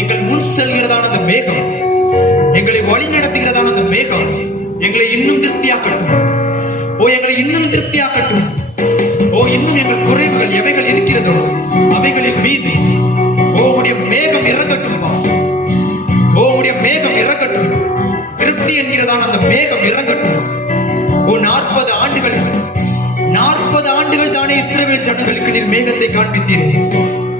எங்கள் முன் செல்கிறதான அந்த மேகம், எங்களை வழி நடத்துகிறதான அந்த மேகம் எங்களை இன்னும் திருப்தியாக்கட்டும். ஓ எங்களை இன்னும் திருப்தியாக்கட்டும். ஓ இன்னும் எங்கள் குறைவுகள் எவைகள் இருக்கிறதோ அவைகளின் மீது ஓ உடைய மேகம் இறங்கட்டும். ஓ உடைய மேகம் இறங்கட்டும். திருப்தி என்கிறதான அந்த மேகம் இறங்கட்டும். ஓ 40 ஆண்டுகள், 40 ஆண்டுகள் தானே இஸ்ரவேல் ஜனங்களுக்கு நீர் மேகத்தை காண்பித்தீர்கள்.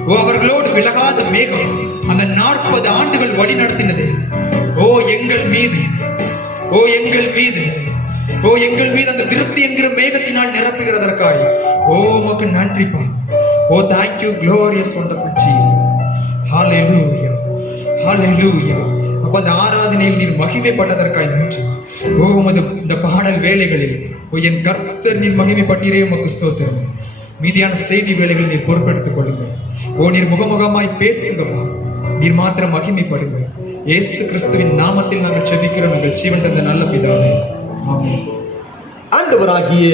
ஓ அவர்களோடு விலகாத மேகம் அந்த 40 ஆண்டுகள் வழி நடத்தினது. ஓ எங்கள் மீது, ஓ எங்கள் மீது, ஓ எங்கள் மீது அந்த திருப்தி என்கிற மேகத்தினால் நிரப்புகிறதற்காய் ஓ உமக்கு நன்றிப்பா. ஓ thank you glorious wonderful Jesus. Hallelujah, hallelujah. அப்ப அந்த ஆராதனையில் நீர் மகிமைப்பட்டதற்காய் நன்றி. ஓ உமது இந்த பாடல் வேலைகளில் ஓ என் கர்த்தர் நீர் மகிமைப்பட்டீரே, உமக்கு ஸ்தோத்திரம். மீதியான செய்தி வேலைகள் நீர் பொறுப்பெடுத்துக் கொள்ளுங்க. ஓ நீர் முகமுகமாய் பேசுங்கப்பா. நீர் மாத்திரம் மகிமைப்படுங்க. இயேசு கிறிஸ்துவின் நாமத்தில் நாங்கள் ஜெபிக்கிறோம் எங்கள் ஜீவன் தந்த நல்ல பிதாவே, ஆமென். ஆண்டவராகிய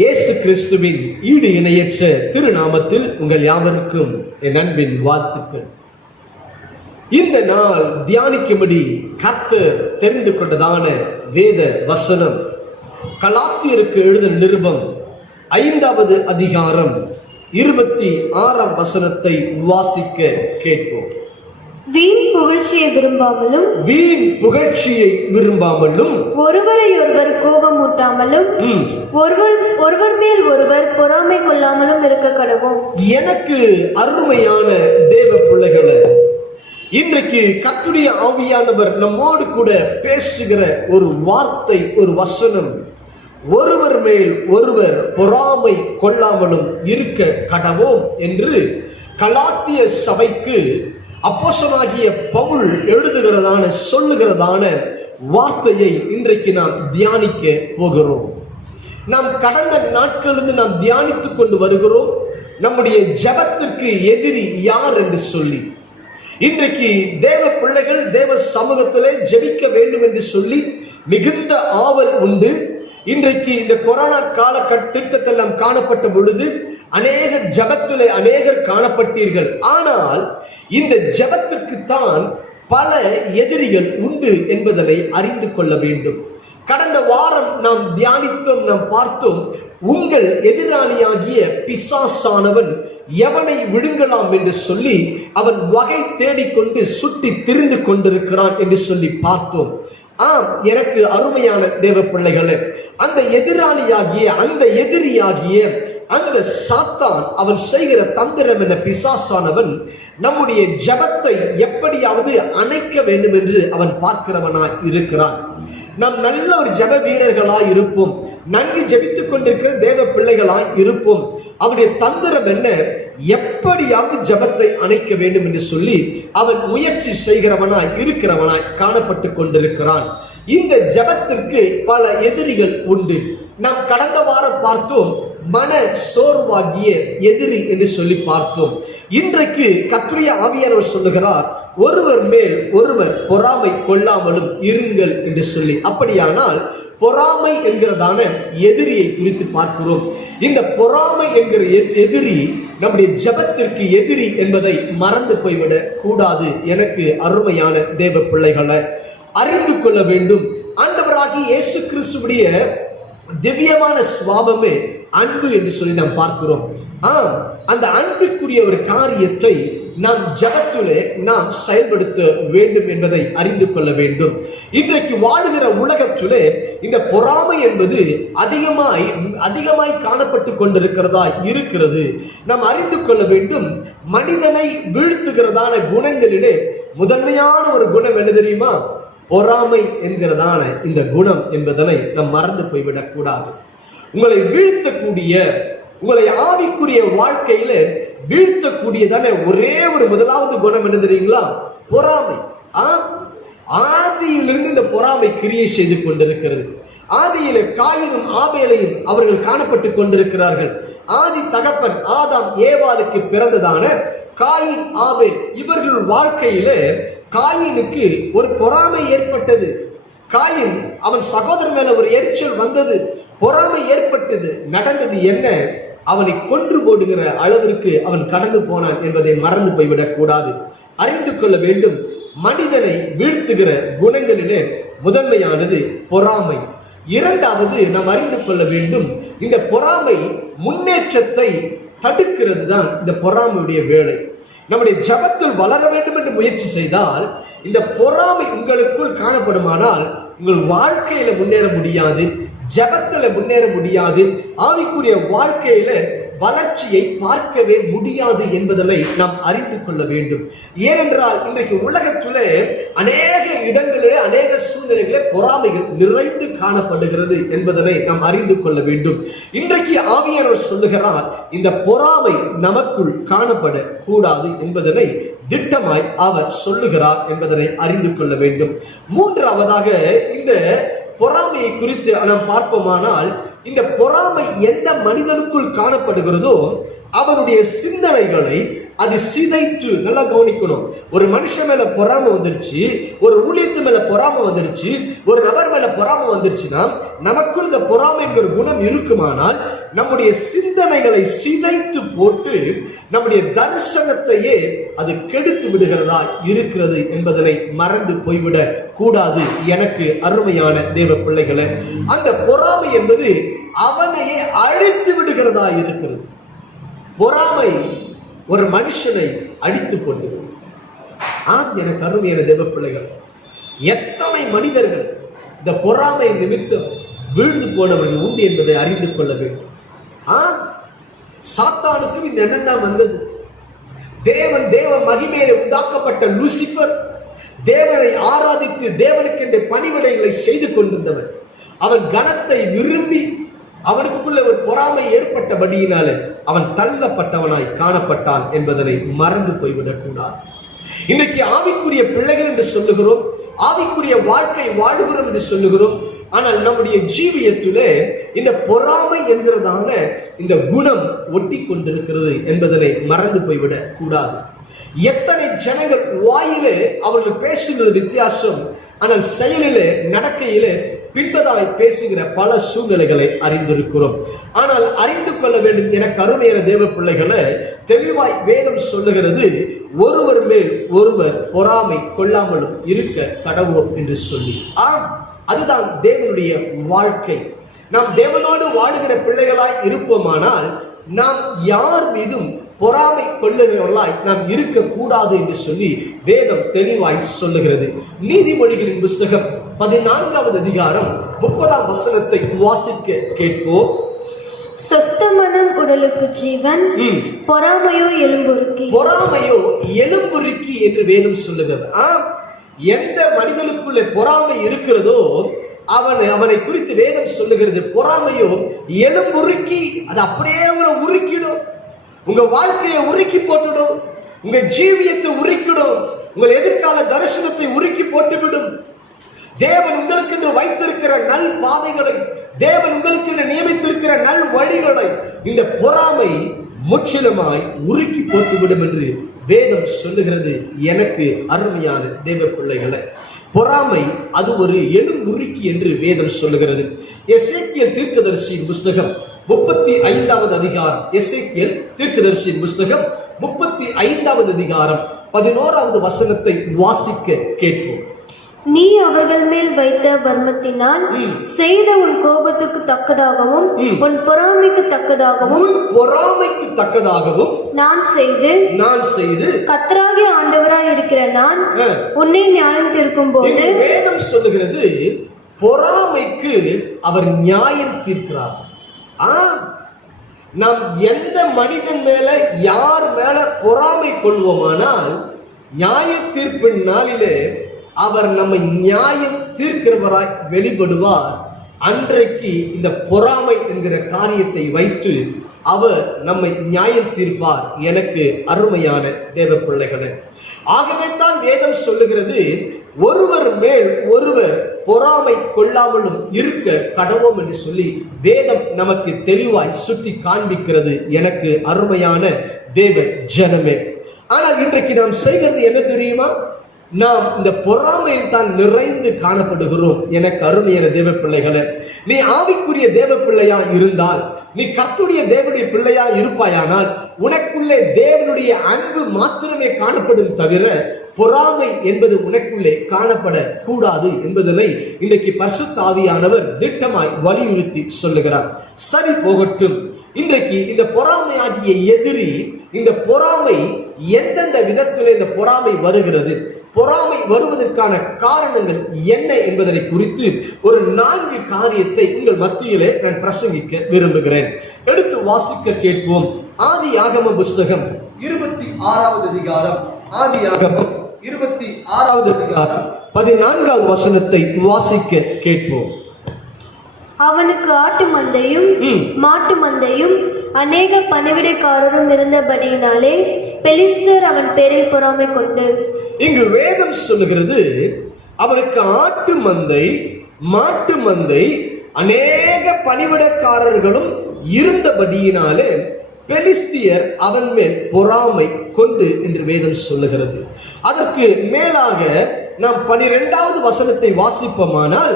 இயேசு கிறிஸ்துவின் ஈடு இணையற்ற திருநாமத்தில் உங்கள் யாவருக்கும் என் அன்பின் வாழ்த்துக்கள். இந்த நாள் தியானிக்கும்படி கர்த்தர் தெரிந்து கொண்டதான வேத வசனம் கலாத்தியருக்கு எழுதின நிருபம் 5வது அதிகாரம் 26ஆம் வசனத்தை வாசிக்க கேட்போம். வீண் புகழ்ச்சியை விரும்பாமலும் ஒருவரை ஒருவர் கோபமூட்டாமலும் ஒருவர் மேல் ஒருவர் பொறாமை கொள்ளாமலும் இருக்க கடவோம். எனக்கு அருமையான தேவ பிள்ளைகளே, இன்றைக்கு கர்த்தருடைய ஆவியானவர் நம்மோடு கூட பேசுகிற ஒரு வார்த்தை, ஒரு வசனம், ஒருவர் மேல் ஒருவர் பொறாமை கொள்ளாமலும் இருக்க கடவோம் என்று கலாத்திய சபைக்கு அப்போஸ்தலனாகிய பவுல் எழுதுகிறதான சொல்லுகிறதான வார்த்தையை இன்றைக்கு நாம் தியானிக்க போகிறோம். நாம் கடந்த நாட்களிலிருந்து நாம் தியானித்துக் கொண்டு வருகிறோம் நம்முடைய ஜெபத்திற்கு எதிரி யார் என்று சொல்லி. இன்றைக்கு தேவ பிள்ளைகள் தேவ சமூகத்திலே ஜெபிக்க வேண்டும் என்று சொல்லி மிகுந்த ஆவல் உண்டு. இன்றைக்கு இந்த கொரோனா காலகட்டத்தில் நாம் காணப்பட்ட பொழுது அநேக ஜெபத்திலே அநேகர் காணப்பட்டீர்கள். ஆனால் இந்த ஜெபத்திற்கு தான் பல எதிரிகள் உண்டு என்பதை அறிந்து கொள்ள வேண்டும். கடந்த வாரம் நாம் தியானித்தோம், நாம் பார்த்தோம், உங்கள் எதிராளியாகிய பிசாசானவன் எவனை விழுங்கலாம் என்று சொல்லி அவன் வகை தேடிக்கொண்டு சுற்றி திரிந்து கொண்டிருக்கிறான் என்று சொல்லி பார்த்தோம். ஆம், எனக்கு அருமையான தேவ பிள்ளைகளே, அந்த எதிரியாகிய அந்த சாத்தான் அவன் செய்கிற தந்திரம் என்ன, பிசாசானவன் நம்முடைய ஜெபத்தை எப்படியாவது அணைக்க வேண்டும் என்று அவன் பார்க்கிறவனாய் இருக்கிறான். நாம் நல்ல ஒரு ஜெப வீரர்களாய் இருப்போம், நன்கு ஜெபித்துக் கொண்டிருக்கிற தேவ பிள்ளைகளாய் இருப்போம். அவனுடைய தந்திரம் என்ன, எப்படியாவது ஜெபத்தை அணைக்க வேண்டும் என்று சொல்லி அவன் முயற்சி இருக்கிறவனாய் காணப்பட்டு கொண்டிருக்கிறான். இந்த ஜெபத்திற்கு பல எதிரிகள் உண்டு. நாம் கடந்த வாரம் பார்த்தோம், மன சோர்வாகிய எதிரி என்று சொல்லி பார்த்தோம். இன்றைக்கு கர்த்தருடைய ஆவியானவர் சொல்லுகிறார், ஒருவர் மேல் ஒருவர் பொறாமை கொள்ளாமலும் இருங்கள் என்று சொல்லி. அப்படியானால் பொறாமை என்கிறதான எதிரியை குறித்து பார்க்கிறோம். இந்த பொறாமை என்கிற எதிரி நம்முடைய ஜெபத்திற்கு எதிரி என்பதை மறந்து போய்விடக் கூடாது. எனக்கு அருமையான தேவ பிள்ளைகளை அறிந்து கொள்ள வேண்டும். ஆண்டவராகிய இயேசு கிறிஸ்துவுடைய திவ்யமான சுவாபமே அன்பு என்று சொல்லி நாம் பார்க்கிறோம். ஆம், அந்த அன்புக்குரிய ஒரு காரியத்தை நாம் ஜெபத்திலே நாம் செயல்படுத்த வேண்டும் என்பதை அறிந்து கொள்ள வேண்டும். இன்றைக்கு வாழுகிற உலகத்திலே இந்த பொறாமை என்பது அதிகமாய் காணப்பட்டு கொண்டிருக்கிறதா இருக்கிறது. நாம் அறிந்து கொள்ள வேண்டும், மனிதனை வீழ்த்துகிறதான குணங்களிலே முதன்மையான ஒரு குணம் என்ன தெரியுமா? பொறாமை என்கிறதான இந்த குணம் என்பதனை நாம் மறந்து போய்விடக் கூடாது. உங்களை வீழ்த்தக்கூடிய, உங்களை ஆவிக்குரிய வாழ்க்கையில வீழ்த்தக்கூடியதான ஒரே ஒரு முதலாவது குணம் என்ன தெரியுங்களா? பொறாமை. ஆதியிலிருந்து இந்த பொறாமை கிரியை செய்து கொண்டிருக்கிறது. ஆதியில காயினும் ஆபேலையும் அவர்கள் காணப்பட்டு கொண்டிருக்கிறார்கள். ஆதி தகப்பன் ஆதாம் ஏவாளுக்கு பிறந்ததான காயின் ஆபேல், இவர்கள் வாழ்க்கையில காயினுக்கு ஒரு பொறாமை ஏற்பட்டது. காயின் அவன் சகோதரன் மேல ஒரு எரிச்சல் வந்தது, பொறாமை ஏற்பட்டது. நடந்தது என்ன? அவனை கொன்று போடுகிற அளவிற்கு அவன் கடந்து போனான் என்பதை மறந்து போய்விடக் கூடாது. அறிந்து கொள்ள வேண்டும், மனிதனை வீழ்த்துகிற குணங்களிலே முதன்மையானது பொறாமை. இரண்டாவது நாம் அறிந்து கொள்ள வேண்டும், இந்த பொறாமை முன்னேற்றத்தை தடுக்கிறது தான் இந்த பொறாமையுடைய வேலை. நம்முடைய ஜெபத்தில் வளர வேண்டும் என்று முயற்சி செய்தால் இந்த பொறாமை உங்களுக்குள் காணப்படுமானால் உங்கள் வாழ்க்கையில முன்னேற முடியாது, ஜெபத்துல முன்னேற முடியாது, ஆவிக்குரிய வாழ்க்கையில வளர்ச்சியை பார்க்கவே முடியாது என்பதனை நாம் அறிந்து கொள்ள வேண்டும். ஏனென்றால் இன்றைக்கு உலகத்திலே அநேக இடங்களிலே அநேக சூழ்நிலைகளிலே பொறாமைகள் நிறைந்து காணப்படுகிறது என்பதனை நாம் அறிந்து கொள்ள வேண்டும். இன்றைக்கு ஆவியானவர் சொல்லுகிறார், இந்த பொறாமை நமக்குள் காணப்படக்கூடாது என்பதனை திட்டமாய் அவர் சொல்லுகிறார் என்பதனை அறிந்து கொள்ள வேண்டும். மூன்றாவதாக இந்த பொறாமையை குறித்து நாம் பார்ப்போமானால், இந்த பொறாமை எந்த மனிதனுக்குள் காணப்படுகிறதோ அவருடைய சிந்தனைகளை அது சிதைத்து, நல்லா கவனிக்கணும். ஒரு மனுஷன் மேல பொறாமை வந்துருச்சு, ஒரு ஊழியத்து மேல பொறாமை வந்துருச்சு, ஒரு நபர் மேல பொறாமை வந்துருச்சுன்னா நமக்குள் இந்த பொறாமைங்கிற குணம் இருக்குமானால் நம்முடைய சிந்தனைகளை சிதைத்து போட்டு நம்முடைய தரிசனத்தையே அது கெடுத்து விடுகிறதா இருக்கிறது என்பதனை மறந்து போய்விடக் கூடாது. எனக்கு அருமையான தேவ பிள்ளைகளே, அந்த பொறாமை என்பது அவனையே அழித்து விடுகிறதா இருக்கிறது. பொறாமை ஒரு மனுஷனை அடித்து போட்டு. எனக்கு அருமையான தேவ பிள்ளைகள், எத்தனை மனிதர்கள் இந்த பொறாமை நிமித்தம் வீழ்ந்து போனவர்கள் உண்டு என்பதை அறிந்து கொள்ள வேண்டும். சாத்தானுக்கும் இந்த எண்ணம் தான் வந்தது. தேவ மகிமையிலே உண்டாக்கப்பட்ட லூசிபர் தேவனை ஆராதித்து தேவனுக்கென்று பணிவிடைகளை செய்து கொண்டிருந்தவன். அவன் கனத்தை விரும்பி அவனுக்குள்ள ஒரு பொறாமை ஏற்பட்டபடியினாலே அவன் தள்ளப்பட்டவனாய் காணப்பட்டான் என்பதனை மறந்து போய்விடக் கூடாது. இன்றைக்கு ஆவிக்குரிய பிள்ளைகள் என்று சொல்லுகிறோம், ஆவிக்குரிய வாழ்க்கை வாழுகிறோம் என்று சொல்லுகிறோம். ஆனால் நம்முடைய ஜீவியத்திலே இந்த பொறாமை என்கிறதான இந்த குணம் ஒட்டி கொண்டிருக்கிறது என்பதனை மறந்து போய்விடக் கூடாது. எத்தனை ஜனங்கள் வாயிலே அவர்கள் பேசுகிறது வித்தியாசம், ஆனால் செயலிலே நடக்கையிலே பின்பதாய் பேசுகிற பல சூழ்நிலைகளை அறிந்திருக்கிறோம். ஆனால் அறிந்து கொள்ள வேண்டும், எனக்கு அருமையான தேவ பிள்ளைகளை, தெளிவாய் வேதம் சொல்லுகிறது, ஒருவர் மேல் ஒருவர் பொறாமை கொள்ளாமலும் இருக்க கடவோம் என்று சொல்லி. அதுதான் தேவனுடைய வாழ்க்கை. நாம் தேவனோடு வாழுகிற பிள்ளைகளாய் இருப்போமானால் நாம் யார் மீதும் பொறாமை கொள்ளுகிறவர்களாய் நாம் இருக்கக்கூடாது என்று சொல்லி வேதம் தெளிவாய் சொல்லுகிறது. நீதிமொழிகளின் புஸ்தகம் 14வது அதிகாரம் 30ஆம் வசனத்தை வாசிக்க கேட்போம். சொஸ்த மனம் உடலுக்கு ஜீவன், பொறாமையோ எலும்புருக்கி. பொறாமையோ எலும்புருக்கி என்று வேதம் சொல்லுகிறது. எந்த மனிதனுக்குள்ளே பொறாமை இருக்கிறதோ அவனை குறித்து வேதம் சொல்லுகிறது, பொறாமையோ எலும்புருக்கி. அது அப்படியே உங்களை உருக்கிடும், உங்க வாழ்க்கையை உருக்கி போட்டுடும், உங்க ஜீவியத்தை உருக்கிடும், உங்கள் எதிர்கால தரிசனத்தை உருக்கி போட்டுவிடும். தேவன் உங்களுக்கு வைத்திருக்கிற நல் பாதைகளை, தேவன் உங்களுக்கு நியமித்திருக்கிற நல் வழிகளை இந்த பொறாமை முற்றிலுமாய் உருக்கி போட்டுவிடும் என்று வேதம் சொல்லுகிறது. எனக்கு அருமையான தேவ பிள்ளைகளை, பொறாமை அது ஒரு எலும்புருக்கி என்று வேதம் சொல்லுகிறது. எசேக்கியேல் தீர்க்கதரிசியின் புஸ்தகம் 35வது அதிகாரம், எசேக்கியேல் தீர்க்கதரிசியின் புஸ்தகம் 35வது அதிகாரம் 11வது வசனத்தை வாசிக்க கேட்போம். நீ அவர்கள் மேல் வைத்த வர்மத்தினால் செய்த உன் கோபத்துக்கு தக்கதாகவும் உன் பொறாமைக்கு தக்கதாகவும் நான் செய்து கர்த்தராகிய ஆண்டவராய் இருக்கிற நான் உன்னை நியாயம் தீர்க்கும் போது, வேதம் சொல்லுகிறது பொறாமைக்கு அவர் நியாயம் தீர்க்கிறார். நாம் எந்த மனிதன் மேல யார் மேல பொறாமை கொள்வோமானால் நியாய தீர்ப்பின் நாளிலே அவர் நம்மை நியாயம் தீர்க்கிறவராய் வெளிப்படுவார். அன்றைக்கு இந்த பொறாமை என்கிற காரியத்தை வைத்து அவர் நம்மை நியாயம் தீர்ப்பார். எனக்கு அருமையான தேவ பிள்ளைகளே, ஆகவே தான் வேதம் சொல்லுகிறது, ஒருவர் மேல் ஒருவர் பொறாமை கொள்ளாமலும் இருக்க கடவோம் என்று சொல்லி வேதம் நமக்கு தெளிவாய் சுட்டி காண்பிக்கிறது. எனக்கு அருமையான தேவ ஜனமே, ஆனால் இன்றைக்கு நாம் செய்கிறது என்ன தெரியுமா? நாம் இந்த பொறாமையில் தான் நிறைந்து காணப்படுகிறோம். எனக்கு அருமையான தேவ பிள்ளைகளே, நீ ஆவிக்குரிய தேவ பிள்ளையா இருந்தால், நீ கர்த்தருடைய தேவனுடைய பிள்ளையா இருப்பாயானால் உனக்குள்ளே தேவனுடைய அன்பு மாத்திரமே காணப்படும் தவிர பொறாமை என்பது உனக்குள்ளே காணப்பட கூடாது என்பதனை இன்றைக்கு பரிசுத்த ஆவியானவர் திட்டமாய் வலியுறுத்தி சொல்லுகிறார். சரி போகட்டும், இன்றைக்கு இந்த பொறாமை ஆகிய எதிரி, இந்த பொறாமை எந்தெந்த விதத்திலே இந்த பொறாமை வருகிறது, பொறாமை வருவதற்கான காரணங்கள் என்ன என்பதனை குறித்து ஒரு 4 காரியத்தை உங்கள் மத்தியிலே நான் பிரசங்கிக்க விரும்புகிறேன். எடுத்து வாசிக்க கேட்போம். ஆதியாகம புஸ்தகம் 26வது அதிகாரம், ஆதியாகமம் 26வது அதிகாரம் 14வது வசனத்தை வாசிக்க கேட்போம். அவனுக்கு ஆட்டு மந்தையும் மாட்டு மந்தையும் அநேக பணிவிடைக்காரரும் இருந்தபடியினாலே பெலிஸ்தர் அவன் பேரில் பொறாமை கொண்டு. இங்கு வேதம் சொல்லுகிறது, அவனுக்கு ஆட்டு மந்தை மாட்டு மந்தை அநேக பணிவிடைக்காரர்களும் இருந்தபடியினாலே பெலிஸ்தியர் அவன் மேல் பொறாமை கொண்டு என்று வேதம் சொல்லுகிறது. அதற்கு மேலாக நாம் 12வது வசனத்தை வாசிப்போமானால்,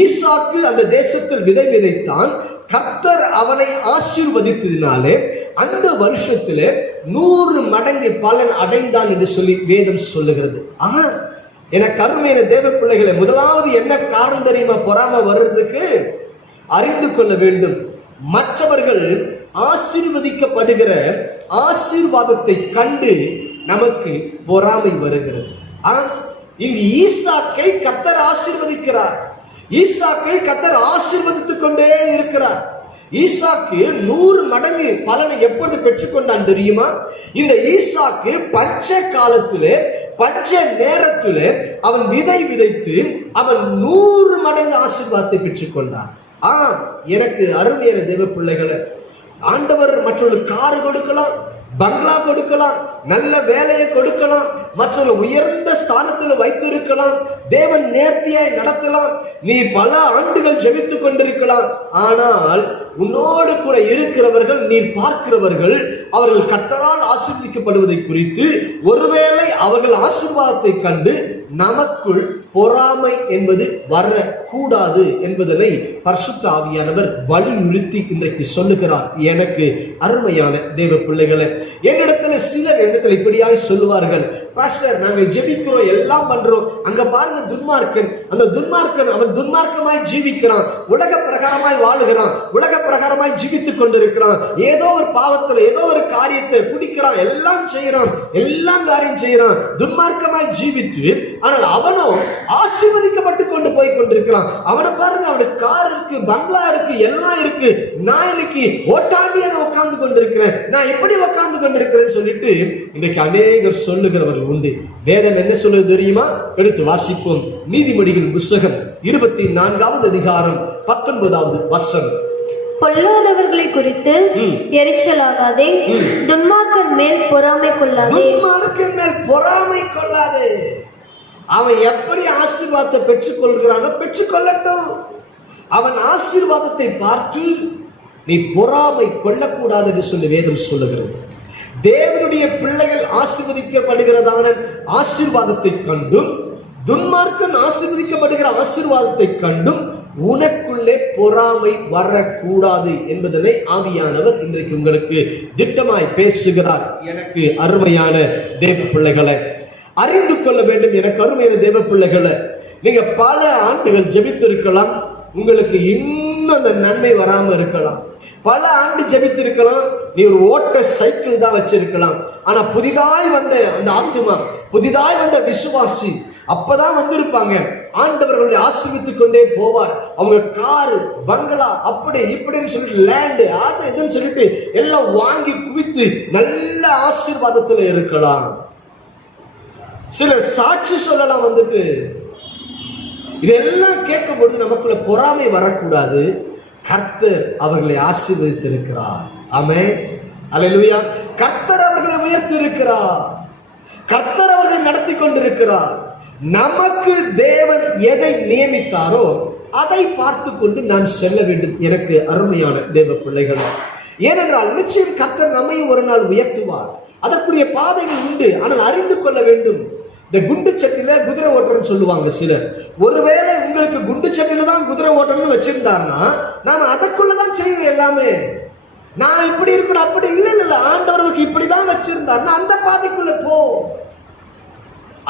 ஈசாக்கு அந்த தேசத்தில் விதை விதைத்தான், கர்த்தர் அவனை ஆசீர்வதித்ததினாலே அந்த வருஷத்திலே 100 மடங்கு பலன் அடைந்தான் என்று சொல்லி வேதம் சொல்லுகிறது. எனக்கு அருமையான தேவ பிள்ளைகளை, முதலாவது என்ன காரணம் தெரியுமா பொறாமை வர்றதுக்கு? அறிந்து கொள்ள வேண்டும். மற்றவர்கள் ஆசீர்வதிக்கப்படுகிற ஆசீர்வாதத்தை கண்டு நமக்கு பொறாமை வருகிறது. இங்கு ஈசாக்கை கர்த்தர் ஆசீர்வதிக்கிறார். ஈசாக்கை கர்த்தர் ஆசீர்வதித்துக் கொண்டே இருக்கிறார். ஈசாக்கு 100 மடங்கு பலனை எப்பொழுது பெற்றுக்கொண்டான் தெரியுமா? இந்த ஈசாக்கு பஞ்ச காலத்திலே, பஞ்ச நேரத்திலே அவன் விதை விதைத்து அவன் 100 மடங்கு ஆசீர்வாதத்தை பெற்றுக்கொண்டான். எனக்கு அருமையான தேவ பிள்ளைகளை, ஆண்டவர் மற்றொரு காரு கொடுக்கலாம், பங்களா கொடுக்கலாம், நல்ல வேலையை கொடுக்கலாம், மற்றொரு உயர்ந்த ஸ்தானத்தில் வைத்திருக்கலாம், தேவன் நேர்த்தியாய் நடத்தலாம், நீ பல ஆண்டுகள் ஜெபித்துக் கொண்டிருக்கலாம். ஆனால் உன்னோடு கூட இருக்கிறவர்கள், நீ பார்க்கிறவர்கள், அவர்கள் கர்த்தரால் ஆசீர்வதிக்கப்படுவதை குறித்து ஒருவேளை அவர்கள் ஆசீர்வாதத்தை கண்டு நமக்குள் பொறாமை என்பது வரக்கூடாது என்பதனை பரிசுத்த ஆவியானவர் வலியுறுத்தி இன்றைக்கு சொல்லுகிறார். எனக்கு அருமையான தேவ பிள்ளைகளை, என்னிடத்துல சிலர் என்னிடத்தில் இப்படியாய் சொல்லுவார்கள், பாஸ்டர் நாங்கள் ஜெபிக்கிறோம், எல்லாம் பண்றோம், அங்க பாருங்க துன்மார்க்கன், அந்த துன்மார்க்கன் அவன் துன்மார்க்கமாய் ஜீவிக்கிறான், உலக பிரகாரமாய் வாழுகிறான், உலக பிரகாரமாய் ஜீவித்துக் கொண்டிருக்கிறான், ஏதோ ஒரு பாவத்துல ஏதோ ஒரு காரியத்தை குடிக்கிறான், எல்லாம் செய்யறான், எல்லாம் காரியம் செய்யறான், துன்மார்க்கமாய் ஜீவித்து, ஆனால் அவனோ ஆசீர்வதிக்கப்பட்டு கொண்டு போய் கொண்டிருக்கிறான். அவனை பாருங்க, அவனுக்கு கார் இருக்கு, பங்களா இருக்கு, எல்லாம் இருக்கு. நான் இன்னைக்கு ஓட்டாண்டியான உட்கார்ந்து கொண்டிருக்கிறேன், நான் இப்படி உட்கார்ந்து கொண்டிருக்கிறேன்னு சொல்லிட்டு இன்னைக்கு அநேகர் சொல்லுகிறவர்கள் உண்டு. வேதம் என்ன சொல்லுது தெரியுமா? எடுத்து வாசிப்போம். நீதிமொழிகள் புஸ்தகம் 24வது அதிகாரம் 19வது வசனம். பொல்லாதவர்களை குறித்து எரிச்சலாகாதே, துன்மார்க்கர் மேல் பொறாமை கொள்ளாதே. துன்மார்க்கர் மேல் பொறாமை கொள்ளாதே. அவன் எப்படி ஆசீர்வாதத்தை பெற்றுக் கொள்கிறானோ பெற்றுக்கொள்ளட்டும். அவன் ஆசீர்வாதத்தை பார்த்து நீ பொறாமை கொள்ளக்கூடாது என்று சொல்லி வேதம் சொல்லுகிறது. தேவனுடைய பிள்ளைகள் ஆசீர்வதிக்கப்படுகிறதான ஆசீர்வாதத்தை கண்டும், துன்மார்க்கன் ஆசீர்வதிக்கப்படுகிற ஆசீர்வாதத்தை கண்டும் உனக்குள்ளே பொறாமை வரக்கூடாது என்பதனை ஆவியானவர் இன்றைக்கு உங்களுக்கு திட்டமாய் பேசுகிறார். எனக்கு அருமையான தேவ பிள்ளைகளை, அறிந்து கொள்ள வேண்டும். எனக்கு அருமையான தேவ பிள்ளைகளை, நீங்க பல ஆண்டுகள் ஜெபித்திருக்கலாம், உங்களுக்கு இன்னும் அந்த நன்மை வராம இருக்கலாம். பல ஆண்டு ஜெபித்திருக்கலாம், நீ ஒரு ஓட்ட சைக்கிள் தான் வச்சிருக்கலாம். ஆனா புதிதாய் வந்த அந்த ஆத்துமா, புதிதாய் வந்த விசுவாசி அப்பதான் வந்திருப்பாங்க. ஆண்டவர்களுடைய ஆசீர்வதித்துக் கொண்டே போவார். அவங்க காரு, பங்களா, அப்படி இப்படின்னு சொல்லிட்டு லேண்டு, அது இதுன்னு சொல்லிட்டு எல்லாம் வாங்கி குவித்து நல்ல ஆசீர்வாதத்துல இருக்கலாம். சிலர் சாட்சி சொல்லலாம் வந்துட்டு. இதெல்லாம் கேட்கும் பொழுது நமக்குள்ள பொறாமை வரக்கூடாது. கர்த்தர் அவர்களை ஆசீர்வதித்திருக்கிறார். ஆமென், அல்லேலூயா. கர்த்தர் அவர்களை உயர்த்தி இருக்கிறார். கர்த்தர் அவர்களை நடத்தி கொண்டிருக்கிறார். நமக்கு தேவன் எதை நியமித்தாரோ அதை பார்த்து கொண்டு நான் செல்ல வேண்டும். எனக்கு அருமையான தேவ பிள்ளைகள், ஏனென்றால் நிச்சயம் கர்த்தர் நம்மை ஒரு நாள் உயர்த்துவார். அதற்குரிய பாதைகள் உண்டு. ஆனால் அறிந்து கொள்ள வேண்டும். இந்த குண்டு சட்டில குதிரை ஓட்டுறன்னு சொல்லுவாங்க சிலர். ஒருவேளை உங்களுக்கு குண்டு சட்டில தான் குதிரை ஓட்டணும்னு வச்சிருந்தாருன்னா நாம அதற்குள்ளதான் செய்யறோம் எல்லாமே. நான் இப்படி இருக்கணும் அப்படி இல்லை, ஆண்டவர்களுக்கு இப்படிதான் வச்சிருந்தாருன்னா அந்த பாதைக்குள்ள போ.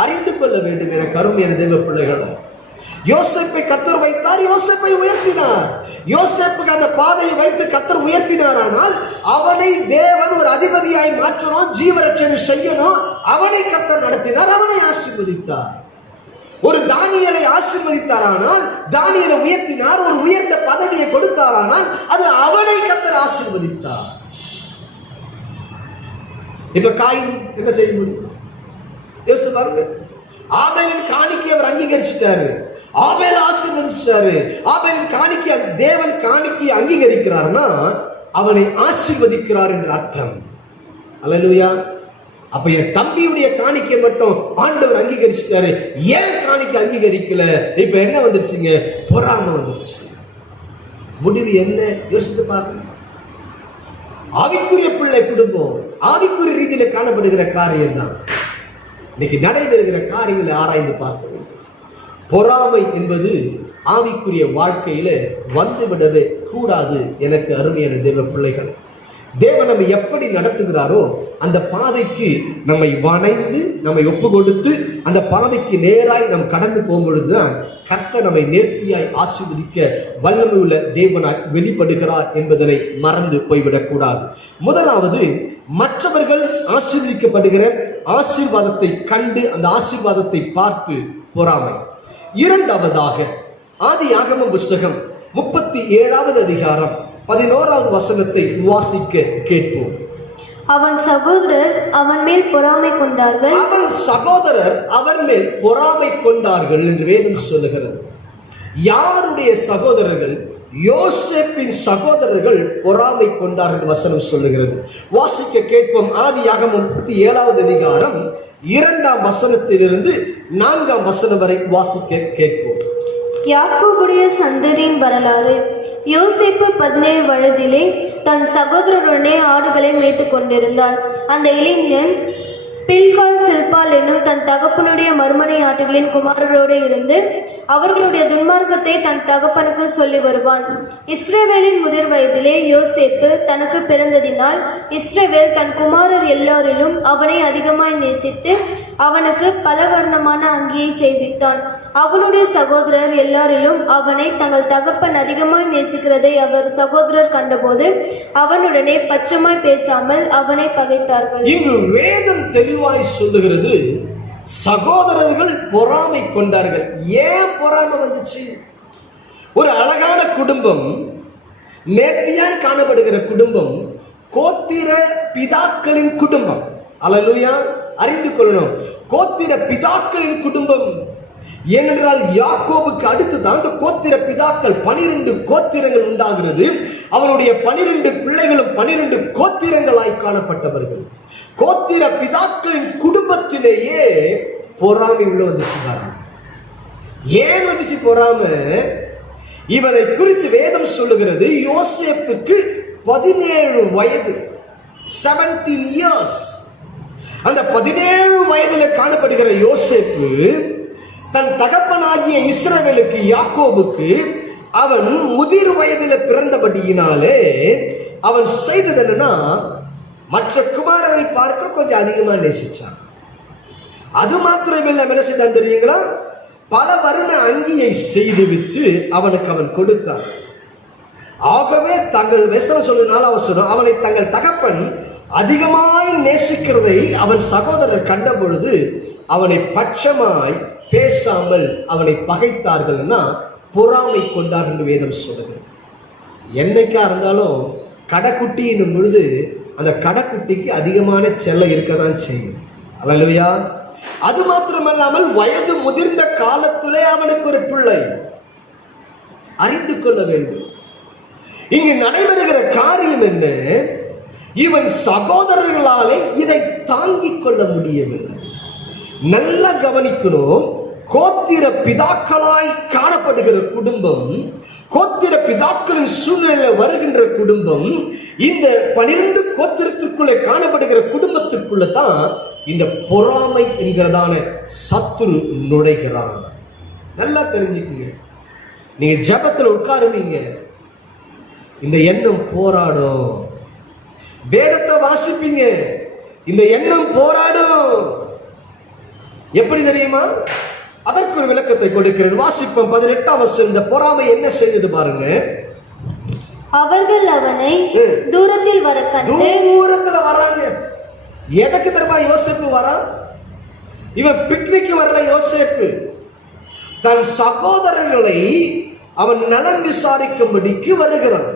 அறிந்து கொள்ள வேண்டும். எனக்கு அருமையான தேவ பிள்ளைகளை, யோசேப்பை கர்த்தர் வைத்தார், யோசேப்பை உயர்த்தினார். யோசேப்புக்கு அந்த பாதையை வைத்து கர்த்தர் உயர்த்தினார். ஆனால் அவனை தேவன் ஒரு அதிபதியாய் மாற்றணும், ஜீவரட்சணை செய்யணும். அவனை கர்த்தர் நடத்தினார், அவனை ஆசீர்வதித்தார். ஒரு தானியேலை ஆசீர்வதித்தாரானால், தானியேலை உயர்த்தினார், ஒரு உயர்ந்த பதவியை கொடுத்தாரானால் அது அவனை கர்த்தர் ஆசீர்வதித்தார். இப்ப காயின் என்ன செய்ய முடியும்? யோசிச்சு பாருங்க. ஆபேலின் காணிக்கை அவர் அங்கீகரிச்சிட்டாரு, ஆபேல் ஆசீர்வதிச்சாரு. ஆபேலின் காணிக்கை தேவன் காணிக்கையை அங்கீகரிக்கிறார்னா அவனை ஆசீர்வதிக்கிறார் என்று அர்த்தம். அல்லேலூயா. அப்ப என் தம்பியுடைய காணிக்கை மட்டும் ஆண்டவர் அங்கீகரிச்சிட்டாரு, ஏன் காணிக்கை அங்கீகரிக்கல? இப்ப என்ன வந்துருச்சுங்க? பொறாமை வந்துருச்சு. முடிவு என்ன? யோசித்து பாருங்க. ஆவிக்குரிய பிள்ளை குடும்பம் ஆவிக்குரிய ரீதியில காணப்படுகிற காரியம் தான் இன்னைக்கு நடைபெறுகிற காரியங்களை ஆராய்ந்து பார்க்க வேண்டும். பொறாமை என்பது ஆவிக்குரிய வாழ்க்கையில வந்துவிடவே கூடாது. எனக்கு அருமையான தேவ பிள்ளைகள், தேவன் நம்மை எப்படி நடத்துகிறாரோ அந்த பாதைக்கு நம்மை வணைந்து நம்மை ஒப்பு கொடுத்து அந்த பாதைக்கு நேராய் நாம் கடந்து போகும்பொழுதுதான் கர்த்தர் நம்மை நேர்த்தியாய் ஆசீர்வதிக்க வல்லமை உள்ள தேவனாய் வெளிப்படுகிறார் என்பதனை மறந்து போய்விடக் கூடாது. முதலாவது, மற்றவர்கள் ஆசீர்வதிக்கப்படுகிற ஆசீர்வாதத்தை கண்டு அந்த ஆசீர்வாதத்தை பார்த்து பொறாமை. இரண்டாவதாக, ஆதியாகம புஸ்தகம் 37வது அதிகாரம் 11வது வசனத்தை வாசிக்க கேட்போம். அவன் சகோதரர் அவன் மேல் பொறாமை கொண்டார்கள். அவன் சகோதரர் அவன் மேல் பொறாமை கொண்டார்கள் என்று வேதம் சொல்லுகிறது. யாருடைய சகோதரர்கள்? யோசேப்பின் சகோதரர்கள் பொறாமை கொண்டார்கள் வசனம் சொல்லுகிறது. வாசிக்க கேட்போம். ஆதியாகமம் 37வது அதிகாரம் 2ஆம் வசனத்திலிருந்து 4ஆம் வசனம் வரை வாசிக்க கேட்போம். யாக்கோபுடைய சந்ததியின் வரலாறு. யோசேப்பு 17 வயதிலே தன் சகோதரருடனே ஆடுகளை மேய்த்து கொண்டிருந்தான். அந்த இளைஞன் பில்காள் சில்பாள் என்னும் தன் தகப்பனுடைய மறுமனை ஆட்டுகளின் குமாரரோடு இருந்து அவர்களுடைய துன்மார்க்கத்தை தன் தகப்பனுக்கு சொல்லி வருவான். இஸ்ரவேலின் முதிர் வயதிலே யோசேப்பு தனக்கு பிறந்ததினால் இஸ்ரவேல் தன் குமாரர் எல்லாரிலும் அவனை அதிகமாய் நேசித்து அவனுக்கு பலவர்ணமான அங்கியை செய்வித்தான். அவனுடைய சகோதரர் எல்லாரிலும் அவனை தங்கள் தகப்பன் அதிகமாய் நேசிக்கிறதை அவர் சகோதரர் கண்டபோது அவனுடனே பச்சமாய் பேசாமல் அவனை பகைத்தார்கள். இங்கு வேதம் தெளிவாய் சொல்லுகிறது, சகோதரர்கள் பொறாமை கொண்டார்கள். ஏன் பொறாமை வந்துச்சு? ஒரு அழகான குடும்பம், நேர்த்தியாய் காணப்படுகிற குடும்பம், கோத்திர பிதாக்களின் குடும்பம். அல்லேலூயா. அறிந்து கொள்ளணும், கோத்திர பிதாக்களின் குடும்பம். ஏனென்றால் யாக்கோபுக்கு அடுத்துதான் அந்த கோத்திர பிதாக்கள் 12 கோத்திரங்கள் உண்டாகிறது. அவனுடைய 12 பிள்ளைகளும் 12 கோத்திரங்களாய் காணப்பட்டவர்கள். கோத்திர பிதாக்களின் குடும்பத்திலேயே பொறாமை உள்ள வந்துச்சு. ஏன் வந்துச்சு பொறாமை? இவரை குறித்து வேதம் சொல்லுகிறது, யோசேப்புக்கு 17 வயது, 17 இயர்ஸ். அந்த 17 வயதில் காணப்படுகிற யோசேப்பு தன் தகப்பனாகிய இஸ்ரவேலுக்கு யாக்கோபுக்கு அவன் முதிர் வயதில் பிறந்தபடியினாலே அவன் செய்தது என்னன்னா, மற்ற குமாரரை பார்க்க கொஞ்சம் அதிகமா நேசிச்சான். அது மாத்திரமில்லை, என்ன செய்தான் தெரியுங்களா? பல வர்ண அங்கியை செய்துவிட்டு அவனுக்கு அவன் கொடுத்தான். ஆகவே தங்கள் வசனம் சொல்றதுனால அவன் சொன்னான், அவனை தங்கள் தகப்பன் அதிகமாய் நேசிக்கிறதை அவன் சகோதரர் கண்ட பொழுது அவனை பட்சமாய் பேசாமல் அவனை பகைத்தார்கள்னா பொறாமை கொண்டார் என்று வேதம் சொல்லுது. என்னைக்கா இருந்தாலும் கடைக்குட்டி என்னும் பொழுது அந்த கடைக்குட்டிக்கு அதிகமான செல்லம் இருக்கதான் செய்யும். அல்லேலூயா. அது மாத்திரமல்லாமல் வயது முதிர்ந்த காலத்திலே அவனுக்கு ஒரு பிள்ளை. அறிந்து கொள்ள வேண்டும், இங்கு நடைபெறுகிற காரியம் என்ன? இவன் சகோதரர்களாலே இதை தாங்கிக் கொள்ள முடியவில்லை. நல்லா கவனிக்கணும், கோத்திர பிதாக்களாய் காணப்படுகிற குடும்பம், கோத்திர பிதாக்களின் சூழ்நிலை வருகின்ற குடும்பம், இந்த 12 கோத்திரத்திற்குள்ளே காணப்படுகிற குடும்பத்திற்குள்ள தான் இந்த பொறாமை என்கிறதான சத்துரு நுழைகிறான். நல்லா தெரிஞ்சுக்குங்க. நீங்க ஜெபத்துல உட்காருவீங்க, இந்த எண்ணம் போராடும். வேதத்தை வாசிப்பீங்க, இந்த எண்ணம் போராடும். எப்படி தெரியுமா? அதற்கு ஒரு விளக்கத்தை கொடுக்கிறேன். வாசிப்போம் 18ஆம் வசனம். இந்த பொறாமை என்ன செய்தது பாருங்க. அவர்கள் அவனை தூரத்தில் வர கண்டு, தூரத்துல வராங்க. எதற்கு தெரியுமா யோசேப்பு வரான்? இவன் பிக்னிக் வரல. யோசேப்பு தன் சகோதரர்களை அவன் நலம் விசாரிக்கும்படிக்கு வருகிறான்.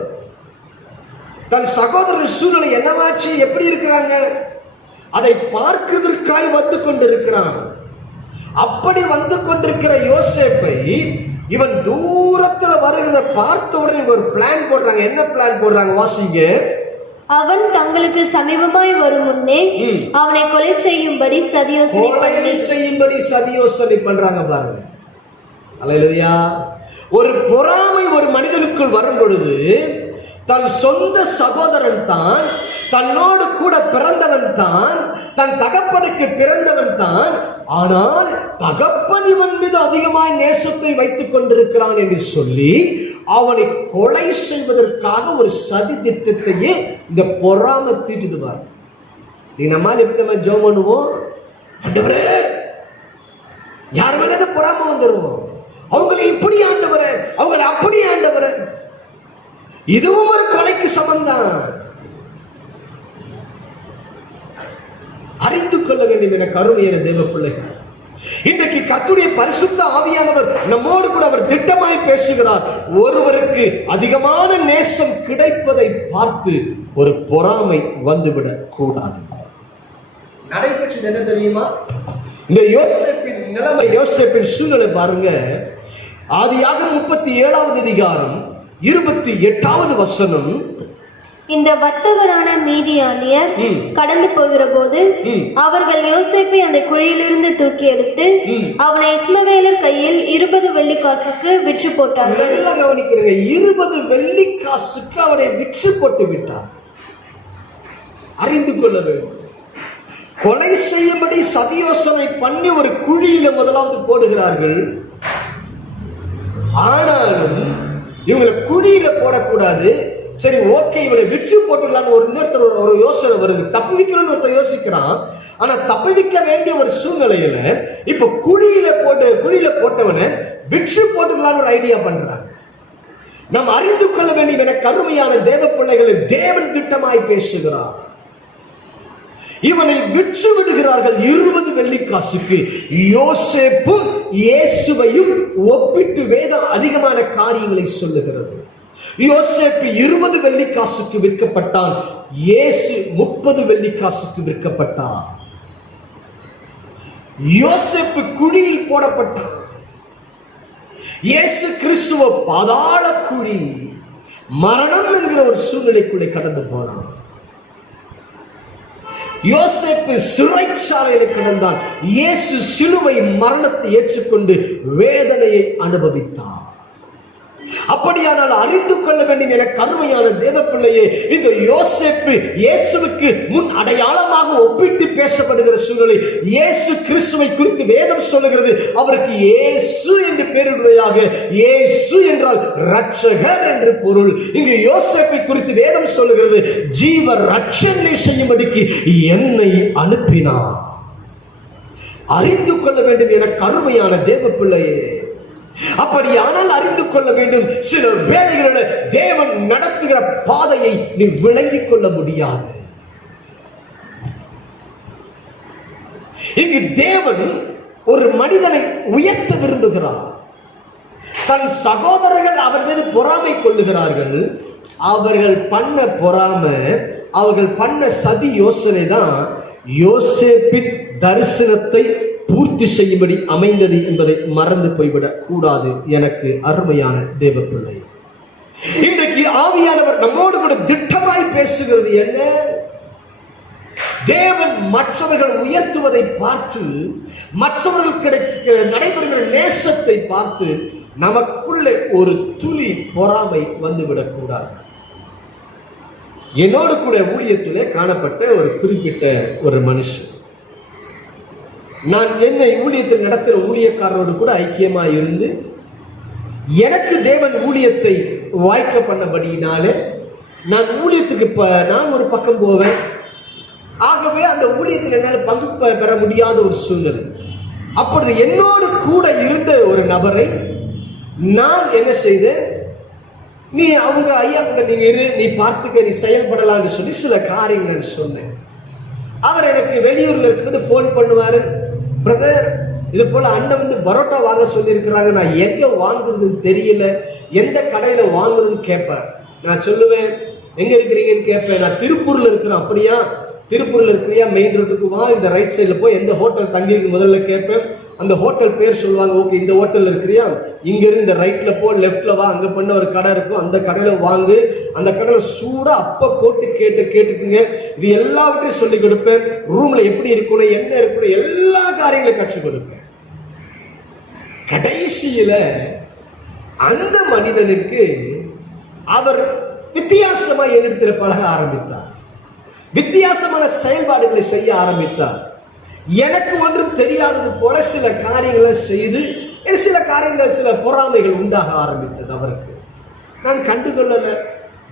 தன் சகோதரர் சூழ்நிலை என்னவாச்சு, எப்படி இருக்கிறாங்க, அதை பார்க்கிறதற்காய் வந்து கொண்டிருக்கிறான். அப்படி வந்து கொண்டிருக்கிற யோசேப்பை இவன் தூரத்துல வருகிறத பார்த்த உடனே ஒரு பிளான் போடுறாங்க. என்ன பிளான் போடுறாங்க வாசிங்க. அவன் தங்களுக்கு சமீபமாய் வரும் முன்னே அவனை கொலை செய்யும்படி சதியோசனை பண்றாங்க பாருங்க. அல்லேலூயா. ஒரு பொறாமை ஒரு மனிதனுக்குள் வரும் பொழுது தன் சொந்த சகோதரன் தான், தன்னோடு கூட பிறந்தவன் தான், தன் தகப்பனுக்கு பிறந்தவன் தான், ஆனால் தகப்பன் இவன் மீது அதிகமாய் நேசத்தை வைத்துக் கொண்டிருக்கிறான் என்று சொல்லி அவனை கொலை செய்வதற்காக ஒரு சதி திட்டத்தையே இந்த பொறாமை தீட்டுதுவார். நீ நம்மால் எப்படி நம்ம ஜெபம் பண்ணுவோம், ஆண்டவரே யார் மேல பொறாமை வந்துடும், அவங்களை இப்படி ஆண்டவரே, அவங்களை அப்படி ஆண்டவரே. இதுவும் ஒரு கொலைக்கு சமந்தான். அறிந்து கொள்ள வேண்டும் என கருமையான தேவ பிள்ளைகள். இன்றைக்கு கர்த்தருடைய பரிசுத்த ஆவியானவர் நம்மோடு கூட அவர் திட்டமாய் பேசுகிறார். ஒருவருக்கு அதிகமான நேசம் கிடைப்பதை பார்த்து ஒரு பொறாமை வந்துவிடக் கூடாது. நடைபெற்றது என்ன தெரியுமா? இந்த யோசேப்பின் நிலைமை, யோசேப்பின் சூழ்நிலை பாருங்க. ஆதியாகமம் 37ஆவது அதிகாரம் 28வது வசனம். இந்த வர்த்தகரான மீதியானியர் கடந்து போகிற போது அவர்கள் யோசேப்பை அந்த குழியிலிருந்து தூக்கி எடுத்து அவனை இஸ்மவேலர் கையில் 20 வெள்ளிக்காசுக்கு விற்று போட்டார்கள். நல்லா கவனிக்கிறீங்க, 20 வெள்ளிக்காசுக்கு அவனை விற்று போட்டு விட்டார். அறிந்து கொள்ள வேண்டும். கொலை செய்யும்படி சதியோசனை பண்ணி ஒரு குழியில முதலாவது போடுகிறார்கள். ஆனாலும் இவங்களை குழியில போடக்கூடாது, சரி ஓகே இவளை விற்று போட்டுடலான்னு இன்னொருத்தர் ஒரு யோசனை வருது. தப்புவிக்கணும்னு ஒருத்தர் யோசிக்கிறான். ஆனா தப்புவிக்க வேண்டிய ஒரு சூழ்நிலையில இப்ப குழியில போட்டவனை விற்று போட்டுடலான்னு ஒரு ஐடியா பண்றாங்க. நாம் அறிந்து கொள்ள வேண்டிய என கருமையான தேவ பிள்ளைகளை தேவன் திட்டமாய் பேசுகிறார். இவனை விற்று விடுகிறார்கள் 20 வெள்ளிக்காசுக்கு. யோசேப்பும் இயேசுவையும் ஒப்பிட்டு வேதம் அதிகமான காரியங்களை சொல்லுகிறது. யோசேப்பு 20 வெள்ளிக்காசுக்கு விற்கப்பட்டான், இயேசு 30 வெள்ளிக்காசுக்கு விற்கப்பட்டான். யோசேப்பு குழியில் போடப்பட்டான், இயேசு கிறிஸ்துவ பாதாள குழி, மரணம் என்கிற ஒரு சூழ்நிலைக்குள்ளே கடந்து போனான். யோசேப்பு சிறைச்சாலையில கிடந்தான், இயேசு சிலுவை மரணத்தை ஏற்றுக்கொண்டு வேதனையை அனுபவித்தார். அப்படியானால் அறிந்து கொள்ள வேண்டும் என கருமையான தேவ பிள்ளையே, இந்த யோசேப்பு இயேசுவுக்கு முன் அடையாளமாக ஒப்பிட்டு பேசப்படுகிற சூழ்நிலை. இயேசு கிறிஸ்துவை குறித்து வேதம் சொல்லுகிறது, அவருக்கு இயேசு என்று பெயரிடுவதாக. இயேசு என்றால் ரட்சகர் என்று பொருள். இங்கு யோசேப்பை குறித்து வேதம் சொல்லுகிறது, ஜீவ ரட்சனை செய்யும்படிக்கு என்னை அனுப்பினார். அறிந்து கொள்ள வேண்டும் என கருமையான தேவ பிள்ளையே, அப்படியானால் அறிந்து கொள்ள வேண்டும், சில வேளைகளில் தேவன் நடத்துகிற பாதையை நீ விளங்கிக் கொள்ள முடியாது. இங்கு தேவன் ஒரு மனிதனை உயர்த்த விரும்புகிறார். தன் சகோதரர்கள் அவர் மீது பொறாமை கொள்ளுகிறார்கள். அவர்கள் பண்ண பொறாமை, அவர்கள் பண்ண சதி யோசனை தான் யோசேப்பின் தரிசனத்தை பூர்த்தி செய்யும்படி அமைந்தது என்பதை மறந்து போய்விடக் கூடாது. எனக்கு அருமையான தேவ பிள்ளை, இன்றைக்கு ஆவியானவர் நம்மோடு கூட திட்டமாய் பேசுகிறது என்ன? தேவன் மற்றவர்கள் உயர்த்துவதை பார்த்து, மற்றவர்கள் கிடைக்கிற நடைபெறுகிற நேசத்தை பார்த்து நமக்குள்ளே ஒரு துளி பொறாமை வந்துவிடக் கூடாது. என்னோடு கூட ஊழியத்திலே காணப்பட்ட ஒரு குறிப்பிட்ட ஒரு மனுஷன், நான் என்னை ஊழியத்தில் நடத்துகிற ஊழியக்காரரோடு கூட ஐக்கியமாக இருந்து எனக்கு தேவன் ஊழியத்தை வாய்க்க பண்ணபடியினாலே நான் ஊழியத்துக்கு நான் ஒரு பக்கம் போவேன். ஆகவே அந்த ஊழியத்தில் என்னால் பங்கு பெற முடியாத ஒரு சூழ்நிலை. அப்பொழுது என்னோடு கூட இருந்த ஒரு நபரை நான் என்ன செய்தேன், நீ அவங்க ஐயா கூட நீ இரு, நீ பார்த்துக்க, நீ செயல்படலாம்னு சொல்லி சில காரியங்கள் சொன்னேன். அவர் எனக்கு வெளியூர்ல இருக்கும்போது போன் பண்ணுவாரு, பிரதர் இது போல அண்ணன் வந்து பரோட்டா வாங்க சொல்லி இருக்கிறாங்க, நான் எங்க வாங்குறதுன்னு தெரியல, எந்த கடையில வாங்கணும்னு கேட்பார். நான் சொல்லுவேன், எங்க இருக்கிறீங்கன்னு கேட்பேன். நான் திருப்பூர்ல இருக்கிறேன். அப்படியா, திருப்பூர்ல இருக்கிறியா, மெயின் ரோட்டுக்கு வா, இந்த ரைட் சைட்ல போய் எந்த ஹோட்டல் தங்கியிருக்கு முதல்ல கேட்பேன். அந்த ஹோட்டல் பேர் சொல்லுவாங்க. ஓகே இந்த ஹோட்டல்ல இருக்கிறியா, இங்க இருந்து இந்த ரைட்ல போ, லெஃப்ட்ல வா, அங்க பண்ண ஒரு கடை இருக்கும், அந்த கடையில வாங்கு, அந்த கடையில சூடா அப்ப போட்டு கேட்டுக்குங்க. இது எல்லாவற்றையும் சொல்லி கொடுப்பேன். ரூம்ல எப்படி இருக்கணும், என்ன இருக்கணும், எல்லா காரியங்களும் கற்றுக் கொடுப்பேன். கடைசியில அந்த மனிதனுக்கு அவர் வித்தியாசமா என்னிடத்தில் பழக ஆரம்பித்தார், வித்தியாசமான செயல்பாடுகளை செய்ய ஆரம்பித்தார். எனக்கு ஒன்றும் தெரியாதது போல சில காரியங்களை செய்து சில காரியங்கள் சில பொறாமைகள் உண்டாக ஆரம்பித்தது அவருக்கு. நான் கண்டுகொள்ளல.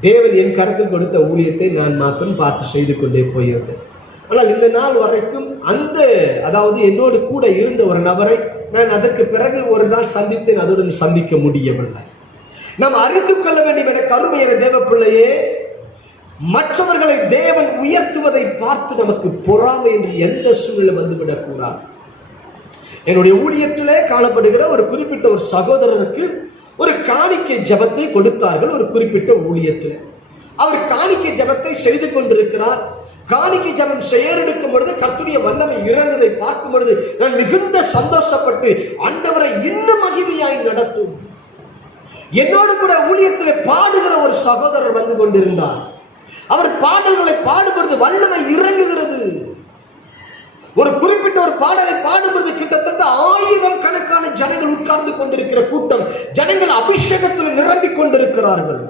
தேவன் என் கருத்தில் கொடுத்த ஊழியத்தை நான் மாத்திரம் பார்த்து செய்து கொண்டே போயிருந்தேன். ஆனால் இந்த நாள் வரைக்கும் அதாவது என்னோடு கூட இருந்த ஒரு நபரை நான் அதற்கு பிறகு ஒரு நாள் சந்தித்தேன், அதோடு சந்திக்க முடியவில்லை. நாம் அறிந்து கொள்ள வேண்டும் என கருமையான தேவ பிள்ளையே, மற்றவர்களை தேவன் உயர்த்துவதை பார்த்து நமக்கு பொறாமை என்று எந்த சூழ்நிலை வந்துவிடக் கூடாது. என்னுடைய ஊழியத்திலே காணப்படுகிற ஒரு குறிப்பிட்ட ஒரு சகோதரருக்கு ஒரு காணிக்கை ஜெபத்தை கொடுத்தார்கள். ஒரு குறிப்பிட்ட ஊழியத்தில் அவர் காணிக்கை ஜெபத்தை செய்து கொண்டிருக்கிறார். காணிக்கை ஜெபம் செயலெடுக்கும் பொழுது கர்த்தருடைய வல்லமை இறங்குவதை பார்க்கும் பொழுது நான் மிகுந்த சந்தோஷப்பட்டு ஆண்டவரை இன்னும் மகிமையாய் நடத்தும். என்னோடு கூட ஊழியத்தில் பாடுகிற ஒரு சகோதரர் வந்து கொண்டிருந்தார். அவர் பாடல்களை பாடுபடுது, வல்லமை இறங்குகிறது. ஒரு குறிப்பிட்ட ஒரு பாடலை பாடுபடுது, கிட்டத்தட்ட 1000 கணக்கான ஜனங்கள் உட்கார்ந்து கொண்டிருக்கிற கூட்டம். ஜனங்கள் அபிஷேகத்தில் நிரம்பிக் கொண்டிருக்கிறார்கள்.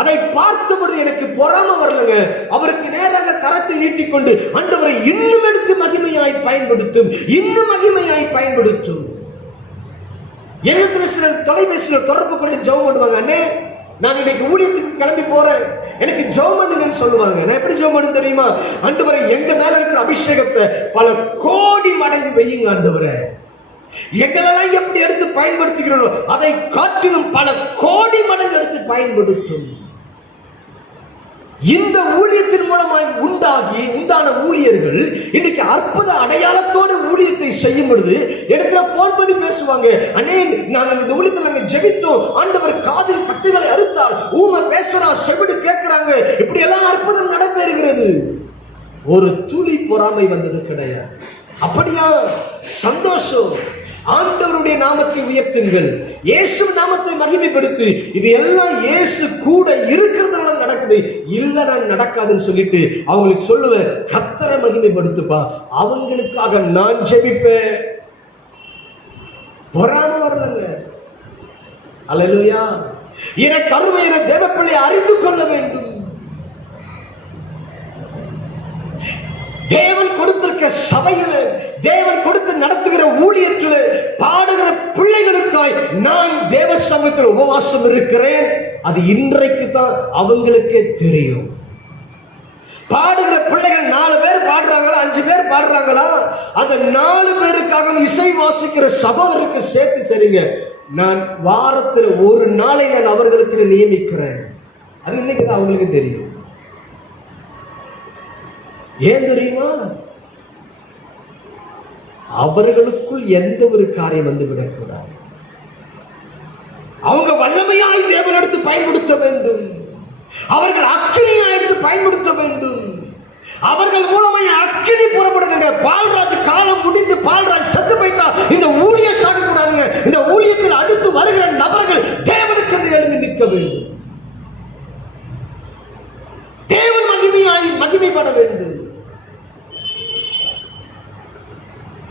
அதை பார்த்த பொழுது எனக்கு பொறாமை வரலங்க. அவருக்கு நேராக கரத்தை நீட்டிக்கொண்டு, ஆண்டவரை இன்னும் எடுத்து மகிமையாய் பயன்படுத்தும், இன்னும் மகிமையாய் பயன்படுத்தும். என்னத்துல சில தொலைபேசியில் தொடர்பு கொண்டு ஜெபம் பண்ணுவாங்க. அண்ணே, நான் இன்னைக்கு ஊழியத்துக்கு கிளம்பி போறேன், எனக்கு ஜெபம் பண்ணுங்கன்னு சொல்லுவாங்க. நான் எப்படி ஜெபம் பண்ணு தெரியுமா? ஆண்டவரை எங்க மேல இருக்கிற அபிஷேகத்தை பல கோடி மடங்கு வையுங்க ஆண்டவரை. எங்களெல்லாம் எப்படி எடுத்து பயன்படுத்துகிறோம் அதை காட்டிலும் பல கோடி மடங்கு எடுத்து பயன்படுத்தும். இந்த ஊழியத்தின் மூலமாக உண்டான ஊழியர்கள் இன்னைக்கு அற்புத அடையாளத்தோடு ஊழியத்தை செய்யும் பொழுது இடத்துல போன் பண்ணி பேசுவாங்க. அண்ணே, நாங்க இந்த ஊழியத்தில் நாங்க ஜெபித்தோம், ஆண்டவர் காதில் கட்டுகளை அறுத்தார், ஊமை பேசுறா, செவிடு கேட்கிறாங்க, இப்படி எல்லாம் அற்புதம் நடைபெறுகிறது. ஒரு துளி பொறாமை வந்தது கிடையாது. அப்படியா? சந்தோஷம். ஆண்டவருடைய நாமத்தை உயர்த்துங்கள், இயேசு நாமத்தை மகிமைப்படுத்து. இது எல்லாம் இயேசு கூட இருக்கிறதுனால நடக்குது, இல்லைன்னா நடக்காதுன்னு சொல்லிட்டு அவங்களுக்கு சொல்லுவேன், கர்த்தரை மகிமைப்படுத்துப்பா, அவங்களுக்காக நான் ஜெபிப்பேன். பொறாமை வரலங்க. அல்லேலூயா. எனக்கு அருமையான தேவப்பிள்ளை அறிந்து கொள்ள வேண்டும். தேவன் கொடுத்திருக்க சபையில, தேவன் கொடுத்து நடத்துகிற ஊழியத்தில் பாடுகிற பிள்ளைகளுக்காய் நான் தேவ சமூகத்தில் உபவாசம் இருக்கிறேன். அது இன்றைக்கு தான் அவங்களுக்கே தெரியும். பாடுகிற பிள்ளைகள் 4 பேர் பாடுறாங்களா, 5 பேர் பாடுறாங்களா, அந்த 4 பேருக்காக இசை வாசிக்கிற சகோதரருக்கு சேர்த்து சரிங்க, நான் வாரத்தில் ஒரு நாளை நான் அவர்களுக்கு நியமிக்கிறேன். அது இன்னைக்கு தான் அவங்களுக்கு தெரியும். ஏன் தெரியுமா? அவர்களுக்குள் எந்த ஒரு காரியம் வந்து விடக்கூடாது. அவங்க வல்லமையாய் தேவன் எடுத்து பயன்படுத்த வேண்டும். அவர்கள் அக்கினியாய் எடுத்து பயன்படுத்த வேண்டும். அவர்கள் மூலமாய் அக்கினி புறப்படுங்க. பால்ராஜ் காலம் முடிந்து பால்ராஜ் செத்து போயிட்டா இந்த ஊழியம் சாகக்கூடாதுங்க. இந்த ஊழியத்தில் அடுத்து வருகிற நபர்கள் தேவனுக்கு எழுந்து நிற்க வேண்டும். தேவன் மகிமைப்பட வேண்டும்.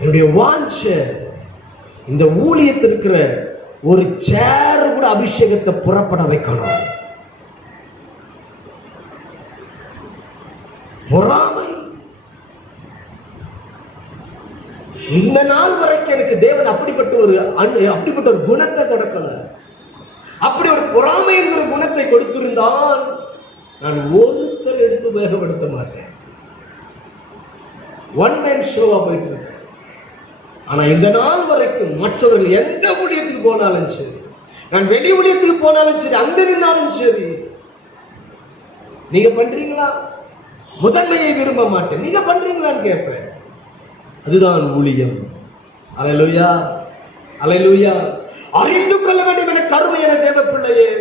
என்னுடைய வாஞ்சை இந்த ஊழியத்தில் இருக்கிற ஒரு சேர் கூட அபிஷேகத்தை புறப்பட வைக்கணும். பொறாமை இந்த நாள் வரைக்கும் எனக்கு தேவன் அப்படிப்பட்ட ஒரு குணத்தை கொடுக்கல. அப்படி ஒரு பொறாமை என்கிற குணத்தை கொடுத்திருந்தால் நான் ஒருத்தர் எடுத்து வேகப்படுத்த மாட்டேன். ஒன் மேன் ஷோவா போயிட்டு இருக்கேன். ஆனா இந்த நாள் வரைக்கும் மற்றவர்கள் எந்த ஊழியத்துக்கு போனாலும் சரி, நான் வெளி ஊழியத்துக்கு போனாலும் சரி, அங்க நின்னாலும் சரி, நீங்க பண்றீங்களா? முதன்மையை விரும்ப மாட்டேன், நீங்க பண்றீங்களான்னு கேட்பேன். அதுதான் ஊழியம். அல்லேலூயா, அல்லேலூயா. அறிந்து கொள்ள வேண்டும் என கருமையான தேவ பிள்ளையே.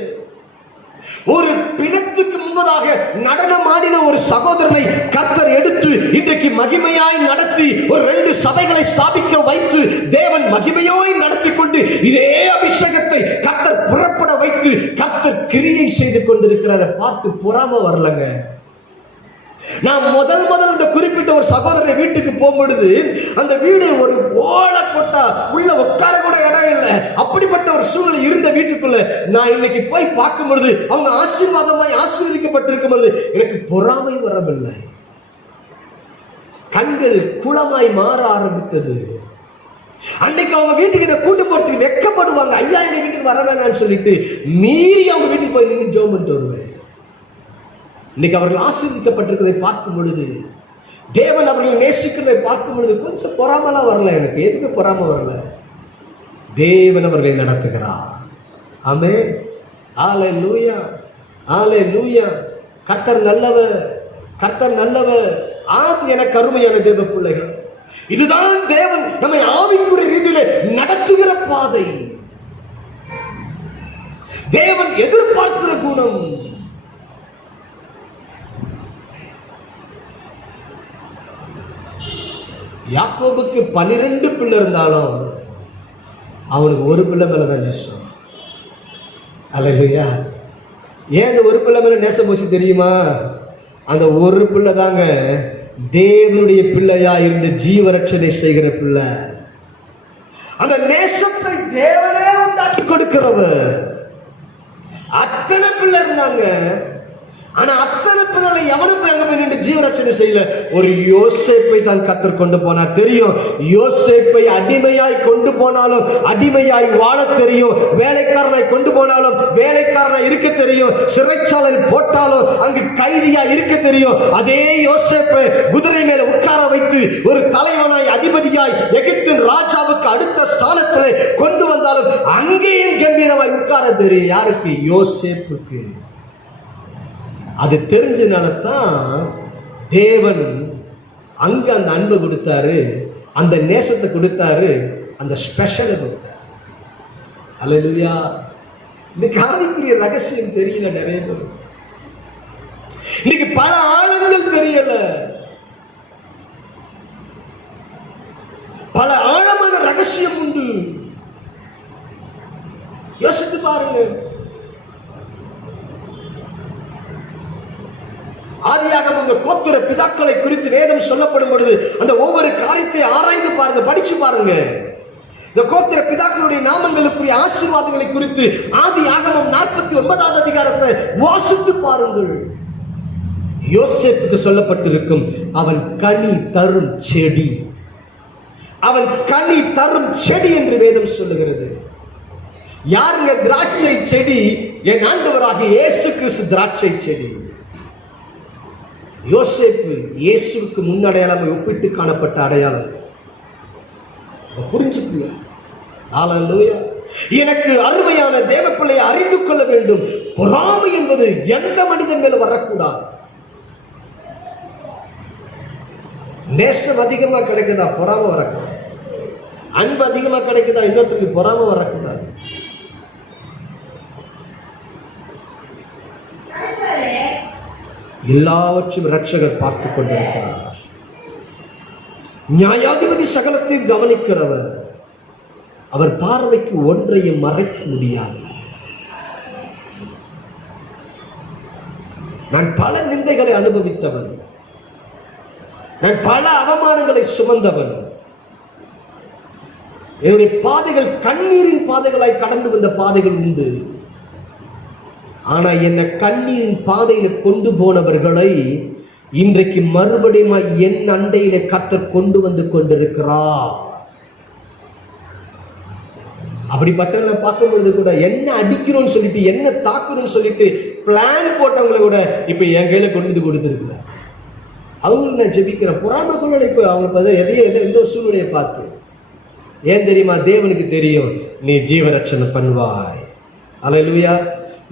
ஒரு பிணத்துக்கு முன்பதாக நடனம் ஆடின ஒரு சகோதரனை கர்த்தர் எடுத்து இன்றைக்கு மகிமையாய் நடத்தி ஒரு 2 சபைகளை ஸ்தாபிக்க வைத்து தேவன் மகிமையாய் நடத்தி கொண்டு இதே அபிஷேகத்தை கர்த்தர் புறப்பட வைத்து கர்த்தர் கிரியை செய்து கொண்டிருக்கிறார பார்த்து பொறாம வரலங்க. நான் முதல் இந்த குறிப்பிட்ட ஒரு சகோதரனை வீட்டுக்கு போகும்பொழுது அந்த வீடு ஒரு ஓலை கொட்டா, உள்ள உட்கார கூட இடம் இல்லை, அப்படிப்பட்ட ஒரு சூழ்நிலை இருந்த வீட்டுக்குள்ள நான் இன்னைக்கு போய் பார்க்கும் பொழுது அவங்க ஆசீர்வதிக்கப்பட்டிருக்கும் பொழுது எனக்கு பொறாமை வரவில்லை. கண்கள் குளமாய் மாற ஆரம்பித்தது. அன்னைக்கு அவங்க வீட்டுக்கு இதை கூட்டு போறதுக்கு வெட்கப்படுவாங்க. ஐயா எங்க வீட்டுக்கு வர வேணாம்னு சொல்லிட்டு மீறி அவங்க வீட்டுக்கு போய் நின்று ஜெபம் பண்ணிட்டு வருவேன். இன்னைக்கு அவர்கள் ஆசீர்வதிக்கப்பட்டிருக்கிறதை பார்க்கும் பொழுது, தேவன் அவர்களை நேசிக்கிறதை பார்க்கும் பொழுது கொஞ்சம் பொறாமலாம் வரல. எனக்கு எதுவுமே பொறாம வரல. தேவன் அவர்களை நடத்துகிறார். ஆமென். அல்லேலூயா, அல்லேலூயா. கர்த்தர் நல்லவர், கர்த்தர் நல்லவர். எனக்கு அருமையான தேவ பிள்ளைகள், இதுதான் தேவன் நம்மை ஆவிக்குரிய ரீதியிலே நடத்துகிற பாதை. தேவன் எதிர்பார்க்கிற குணம். யாக்கோபுக்கு 12 பிள்ளை இருந்தாலும் அவனுக்கு ஒரு பிள்ளை மேலதான் நேசம். அல்லேலூயா. ஏன் அந்த ஒரு பிள்ளை மேல நேசம் போச்சு தெரியுமா? அந்த ஒரு பிள்ளை தாங்க தேவனுடைய பிள்ளையா இருந்து ஜீவரட்சணை செய்கிற பிள்ளை. அந்த நேசத்தை தேவனே உண்டாக்கி கொடுக்கிறவர். அத்தனை பிள்ளை இருந்தாங்க. ஆனா அத்தனை பிள்ளை எவனும் அங்க போய் நின்று ஜீவரட்சணை செய்யல. ஒரு யோசேப்பை தான் கர்த்தர் கொண்டு போனார். தெரியும், யோசேப்பை அடிமையாய் கொண்டு போனாலும் அடிமையாய் வாழ தெரியும், வேலைக்காரனாய் கொண்டு போனாலும் வேலைக்காரனாய் இருக்க தெரியும், சிறைச்சாலையில் போட்டாலும் அங்கு கைதியா இருக்க தெரியும். அதே யோசேப்பை குதிரை மேல உட்கார வைத்து ஒரு தலைவனாய் அதிபதியாய் எகிப்தின் ராஜாவுக்கு அடுத்த ஸ்தானத்தில் கொண்டு வந்தாலும் அங்கேயும் கம்பீரமாய் உட்கார தெரியும். யாருக்கு? யோசேப்புக்கு. அது தெரிஞ்சனால தான் தேவன் அங்க அந்த அன்பை கொடுத்தாரு, அந்த நேசத்தை கொடுத்தாரு, அந்த ஸ்பெஷலை கொடுத்தாரு. அல்லேலூயா. இன்னைக்கு ஆவிக்குரிய ரகசியம் தெரியல நிறைய பேர். இன்னைக்கு பல ஆழங்கள் தெரியல, பல ஆழமான ரகசியம் உண்டு. யோசித்து பாருங்க. ஆதியாகமம் உங்க கோத்திர பிதாக்களை குறித்து வேதம் சொல்லப்படும் பொழுது அந்த ஒவ்வொரு காரியத்தை ஆராய்ந்து பாருங்க, படிச்சு பாருங்க. இந்த கோத்திர பிதாக்களுடைய நாமங்களுக்குரிய ஆசீர்வாதங்களை குறித்து ஆதியாகமம் 49வது அதிகாரத்தை வாசித்து பாருங்கள். யோசேப்புக்கு சொல்லப்பட்டிருக்கும், அவன் கனி தரும் செடி, அவன் கனி தரும் செடி என்று வேதம் சொல்லுகிறது. யாருங்க திராட்சை செடி? என் ஆண்டவராகிய இயேசு கிறிஸ்து திராட்சை செடி. யோசேப்பு இயேசுவுக்கு முன்னடையாளம், ஒப்பிட்டு காணப்பட்ட அடையாளம். புரிஞ்சுக்குங்க. ஹல்லேலூயா. எனக்கு அருமையான தேவ பிள்ளையை அறிந்து கொள்ள வேண்டும். பொறாமை என்பது எந்த மனிதன் மேல வரக்கூடாது. நேசம் அதிகமா கிடைக்குதா? பொறாமை வரக்கூடாது. அன்பு அதிகமா கிடைக்குதா? இன்னொருத்தருக்கு பொறாமை வரக்கூடாது. எல்லாவற்றையும் இரட்சகர் பார்த்து கொண்டிருக்கிறார். நியாயாதிபதி சகலத்தையும் கவனிக்கிறவர். அவர் பார்வைக்கு ஒன்றையும் மறைக்க முடியாது. நான் பல நிந்தைகளை அனுபவித்தவன், நான் பல அவமானங்களை சுமந்தவன். என்னுடைய பாதைகள் கண்ணீரின் பாதைகளாய் கடந்து வந்த பாதைகள் உண்டு. ஆனா என்ன கண்ணீரின் பாதையில கொண்டு போனவர்களை இன்றைக்கு மறுபடியும் என் அண்டையில கர்த்தர் கொண்டு வந்து கொண்டிருக்கிறார். அப்படிப்பட்டவங்களை பார்க்கும் பொழுது கூட என்ன அடிக்கணும்னு சொல்லிட்டு, என்ன தாக்கணும்னு சொல்லிட்டு பிளான் போட்டவங்களை கூட இப்ப என் கையில கொண்டு வந்து கொடுத்துருக்கிறார். அவங்களுக்கு நான் ஜெபிக்கிறேன். பொறாமை கொள்ள இப்ப அவங்க எந்த ஒரு சூழ்நிலையை பார்த்து, ஏன் தெரியுமா? தேவனுக்கு தெரியும் நீ ஜீவரட்சணை பண்ணுவாய். அல்லேலூயா.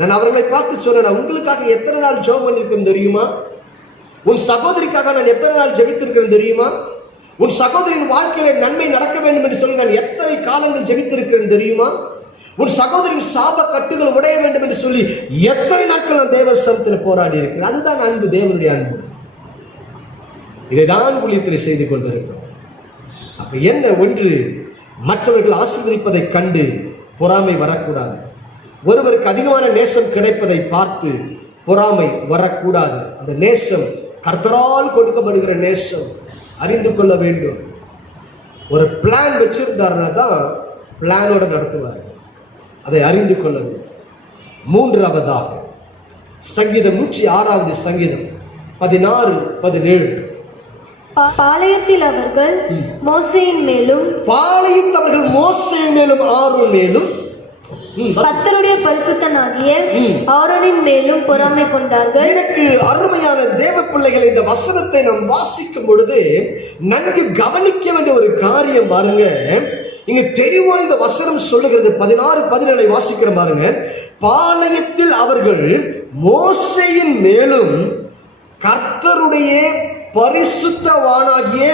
நான் அவர்களை பார்த்து சொன்னேன், உங்களுக்காக எத்தனை நாள் ஜெபம் பண்ணிருக்கேன் தெரியுமா? உன் சகோதரிக்காக நான் எத்தனை நாள் ஜெபித்திருக்கிறேன் தெரியுமா? உன் சகோதரின் வாழ்க்கையில நன்மை நடக்க வேண்டும் என்று சொல்லி நான் எத்தனை காலங்கள் ஜெபித்திருக்கிறேன் தெரியுமா? உன் சகோதரின் சாப கட்டுகள் உடைய வேண்டும் என்று சொல்லி எத்தனை நாட்கள் நான் தேவ சமூகத்தில் போராடி இருக்கிறேன். அதுதான் அன்பு, தேவனுடைய அன்பு. இதைதான் ஊழியத்தில் செய்து கொண்டிருக்கிறோம். அப்ப என்ன? ஒன்று, மற்றவர்கள் ஆசீர்வதிப்பதை கண்டு பொறாமை வரக்கூடாது. ஒருவருக்கு அதிகமான நேசம் கிடைப்பதை பார்த்து பொறாமை வரக்கூடாது. அந்த நேசம் கர்த்தரால் கொடுக்கப்படுகிற நேசம். அறிந்து கொள்ள வேண்டும். ஒரு பிளான் வச்சிருந்தாருன்னா தான் பிளானோட நடத்துவார். அதை அறிந்து கொள்ள வேண்டும். மூன்றாவதாக சங்கீதம் 106வது சங்கீதம் 16-17. பாளையத்தில் அவர்கள் மோசேயின் மேலும் ஆரோன் மேலும் கர்த்தருடைய பரிசுத்தனாகிய ஆரோனின் மேலும் பொறாமை கொண்டார்கள். எனக்கு அருமையான தேவ பிள்ளைகளை, இந்த வசனத்தை நாம் வாசிக்கும் பொழுது நன்கு கவனிக்க வேண்டிய ஒரு காரியம் பாருங்க. இங்க தெளிவா இந்த வசனம் சொல்லுகிறது. 16-17 வாசிக்கிற பாருங்க. பாளையத்தில் அவர்கள் மோசேயின் மேலும் கர்த்தருடைய பரிசுத்தவானாகிய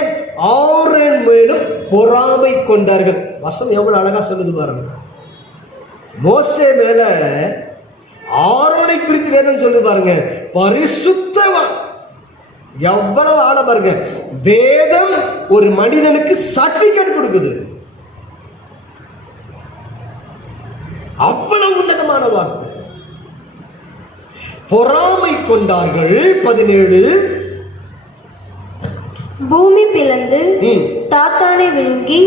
ஆரோன் மேலும் பொறாமை கொண்டார்கள். வசனம் எவ்வளவு அழகா சொல்லுது பாருங்க. மோசே மேல ஆரோனை குறித்து வேதம் சொல்லுது பாருங்க. பரிசுத்தவான். எவ்வளவு ஆழ பாருங்க. வேதம் ஒரு மனிதனுக்கு சர்டிபிகேட் கொடுக்குது. அவ்வளவு உன்னதமான வார்த்தை. பொறாமை கொண்டார்கள். 17. பூமி பிளந்து தாத்தானை விழுங்கி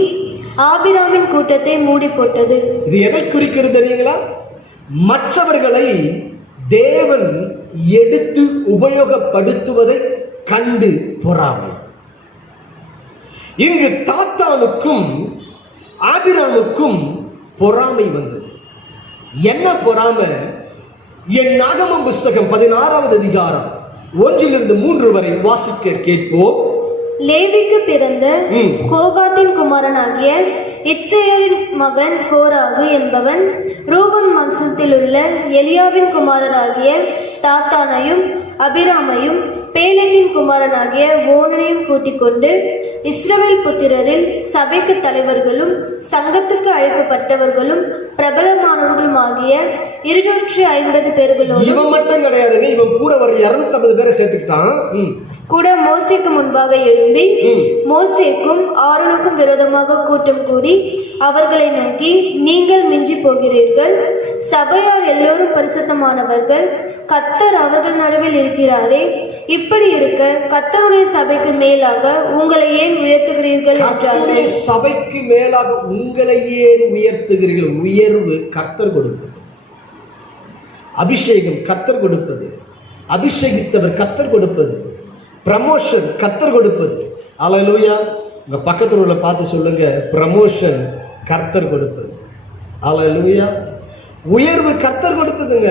ஆபிராமின் கூட்டத்தை மூடி போட்டது. இது எதை குறிக்கிறது தெரியுங்களா? மற்றவர்களை தேவன் எடுத்து உபயோகப்படுத்துவதை கண்டு பொறாமை. இங்கு தாத்தானுக்கும் ஆபிராமுக்கும் பொறாமை வந்தது. என்ன பொறாமை? என் நாகமம் புஸ்தகம் 16வது அதிகாரம் 1-3 வரை வாசிக்க கேட்போம். லேவிக்கு பிறந்த கோகாத்தின் குமாரனாகிய இத்சேயரின் மகன் கோராகு என்பவன் ரூபன் வம்சத்தில் உள்ள எலியாவின் குமாரராகிய தாத்தானையும் அபிராமையும் பேலேத்தின் குமாரனாகிய ஓனனையும் கூட்டிக் கொண்டு இஸ்ரவேல் புத்திரரில் சபைக்கு தலைவர்களும் சங்கத்துக்கு அழைக்கப்பட்டவர்களும் பிரபலமானவர்களும் ஆகிய 250 பேர்களோடு. இவன் மட்டும் கிடையாதுங்க, இவன் கூட ஒரு 250 பேரை சேர்த்துக்கிட்டான். கூட மோசேக்கு முன்பாக எழும்பி மோசேக்கும் ஆரோனுக்கும் விரோதமாக கூட்டம் கூடி அவர்களை நோக்கி, நீங்கள் மிஞ்சி போகிறீர்கள், சபையார் எல்லோரும் பரிசுத்தமானவர்கள், கர்த்தர் அவர்கள் நடுவில் இருக்கிறாரே, இப்படி இருக்க கர்த்தருடைய சபைக்கு மேலாக உங்களை ஏன் உயர்த்துகிறீர்கள் என்றார்கள். சபைக்கு மேலாக உங்களை ஏன் உயர்த்துகிறீர்கள்? உயர்வு கர்த்தர் கொடுப்பது, அபிஷேகம் கர்த்தர் கொடுப்பது, அபிஷேகித்தவர் கர்த்தர் கொடுப்பது, ப்ரமோஷன் கர்த்தர் கொடுப்பது. அல்லேலூயா. உங்க பக்கத்துல உள்ள பார்த்து சொல்லுங்க, ப்ரமோஷன் கர்த்தர் கொடுப்பது. அல்லேலூயா. உயர்வு கர்த்தர் கொடுத்ததுங்க.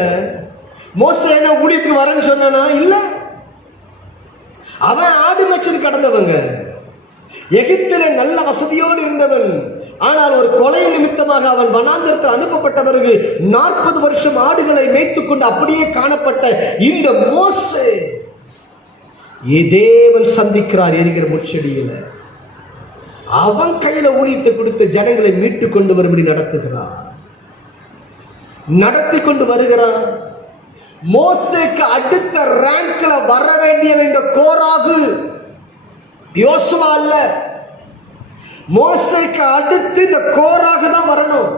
மோசே என்ன ஊழியத்துக்கு வரேன்னு சொன்னானா? இல்ல, அவன் ஆடு மேய்ச்சல் கடந்தவங்க, எகிப்திலே நல்ல வசதியோடு இருந்தவன். ஆனால் ஒரு கொலை நிமித்தமாக அவன் வனாந்தரத்தில் அனுப்பப்பட்ட பிறகு 40 வருஷம் ஆடுகளை மேய்த்துக் கொண்டு அப்படியே காணப்பட்ட இந்த மோசே தேவன் சந்திக்கிறார் என்கிற முச்செடியில். அவன் கையில ஊழியத்தை கொடுத்த ஜனங்களை மீட்டு கொண்டு வரும்படி நடத்துகிறார், நடத்தி கொண்டு வருகிறான். மோசேக்கு அடுத்த ரேங்க்ல வர வேண்டியவன் இந்த கோராகு, யோசுவா அல்ல. மோசேக்கு அடுத்து இந்த கோராகு தான் வரணும்.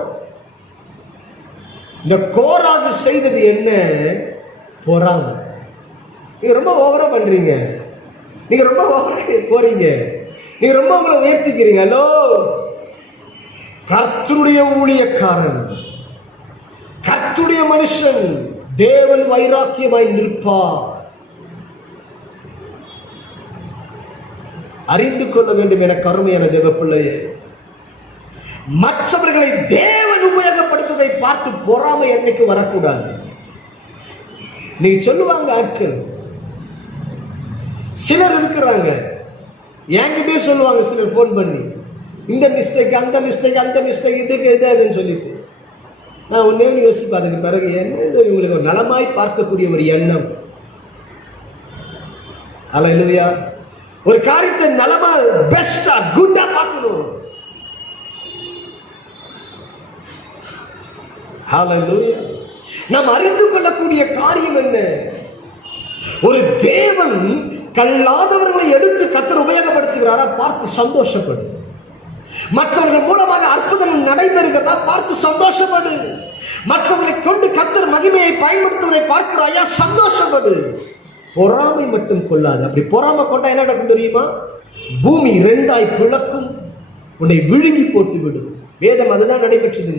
இந்த கோராகு செய்தது என்ன? பொறாமை. நீங்க ரொம்ப ஓவரா பண்றீங்க, நீங்க ரொம்ப ஓவரா போறீங்க, நீங்க ரொம்ப உங்களை உயர்த்திக்கிறீங்க. ஹலோ, கர்த்தருடைய ஊழியக்காரன், கர்த்தருடைய மனுஷன் தேவன் வைராக்கியமாய் நிற்பார். அறிந்து கொள்ள வேண்டும் என கருமையான தேவ பிள்ளையே, மற்றவர்களை தேவன் உபயோகப்படுத்துவதை பார்த்து பொறாமை என்னைக்கு வரக்கூடாது. நீங்க சொல்லுவாங்க ஆட்கள், சிலர் இருக்கிறாங்க என்கிட்டே சொல்லுவாங்க, சிலர் போன் பண்ணி இந்த மிஸ்டேக், அந்த மிஸ்டேக், அந்த மிஸ்டேக், இதுக்கு எதுன்னு சொல்லிட்டு நான் ஒன்னே யோசிப்பேன். அதுக்கு பிறகு என்ன இவங்களுக்கு ஒரு நலமாய் பார்க்கக்கூடிய ஒரு எண்ணம். அல்லேலூயா. ஒரு காரியத்தை நலமா, பெஸ்டா, குட்டா பார்க்கணும். அல்லேலூயா. நாம் அறிந்து கொள்ளக்கூடிய காரியம் என்ன? ஒரு தேவன் கல்லாதவர்களை எடுத்து கர்த்தர் உபயோகப்படுத்துகிறாரா பார்த்து சந்தோஷப்படு. மற்றவர்கள் மூலமாக அற்புதங்கள் நடைபெறுகிறதா பார்த்து சந்தோஷப்படு. மற்றவர்களை கொண்டு கர்த்தர் மகிமையை பயன்படுத்துவதை பார்க்கிறாயா, சந்தோஷப்படு. பொறாமை மட்டும் கொள்ளாது. அப்படி பொறாமை கொண்டா என்ன நடக்கும் தெரியுமா? பூமி 2ஆய் பிளக்கும், உன்னை விழுங்கி போட்டு விடும். வேதம் அதுதான் நடைபெற்றது.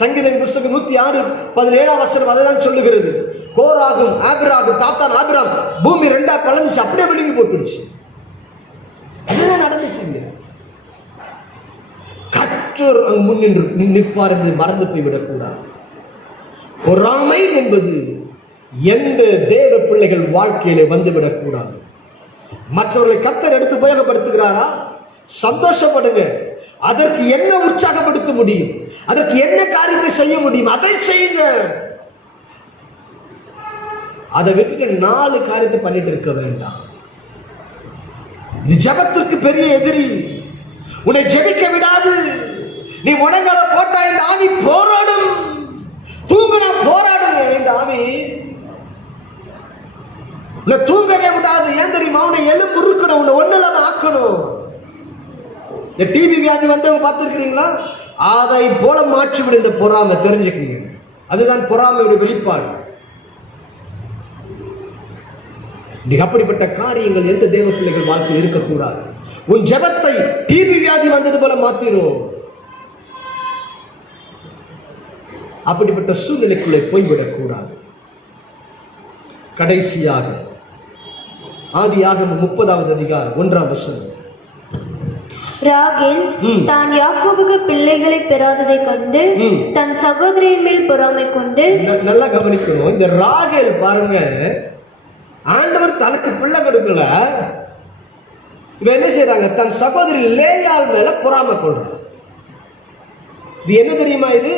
சங்கீதம் புஸ்தகம் 106:17 வசனம் அதுதான் சொல்லுகிறது. கோராகும் ஆபிராகும் தாத்தான் ஆபிராம் பூமி 2ஆ பிளந்துச்சு, அப்படியே விழுங்கி போட்டுடுச்சு. அதுதான் நடந்துச்சு. கர்த்தர் அங்கு முன் நின்று நிற்பார் என்று மறந்து போய்விடக்கூடாது. பொறாமை என்பது எந்த தேவ பிள்ளைகள் வாழ்க்கையிலே வந்துவிடக்கூடாது. மற்றவர்களை கர்த்தர் எடுத்து உபயோகப்படுத்துகிறாரா, சந்தோஷப்படுங்க. அதற்கு என்ன உற்சாகப்படுத்த முடியும், அதற்கு என்ன காரியத்தை செய்ய முடியும், அதை செய்யுங்க. அதை விட்டுட்டு 4 காரியத்தை பண்ணிட்டு இருக்க வேண்டாம். இது ஜெபத்திற்கு பெரிய எதிரி. உன்னை ஜெபிக்க விடாது. நீ முழங்கால போட்டா இந்த ஆவி போராடும், தூங்குனா போராடுங்க. இந்த ஆவி உன்னை தூங்கவே விடாது. ஏன் தெரியுமா? உன்னை எலும்பு உருக்கணும், உன்னை ஒண்ணுலாம ஆக்கணும். இந்த டிவி வியாதி வந்தவங்க பார்த்துருக்கிறீங்களா? அதை போல மாற்றிவிடும் இந்த பொறாமை. தெரிஞ்சுக்கீங்க, அதுதான் பொறாமையோட வெளிப்பாடு. அப்படிப்பட்ட காரியங்கள் எந்த தேவ பிள்ளைகள் வாழ்க்கையில் இருக்கக்கூடாது. உன் ஜெபத்தை டிவி வியாதி வந்தது போல மாத்திரும். அப்படிப்பட்ட சூழ்நிலைக்குள்ளே போய்விடக் கடைசியாக ஆதியாகமம் 30வது அதிகாரம் 1ஆம் வசனம். ராகேல் தான் யாக்கோபுக்கு பிள்ளைகளை பெறாததை கண்டு தன் சகோதரியின் மேல் பொறாமை கொண்டு. நல்லா கவனிக்கணும். இந்த ராகேல் பாருங்க, ஆண்டவர் தனக்கு பிள்ளை கொடுக்கல, இவ என்ன செய்யறாங்க, தன் சகோதரி லேயாள் மேல பொறாமை கொள்றாங்க. இது என்ன தெரியுமா? இது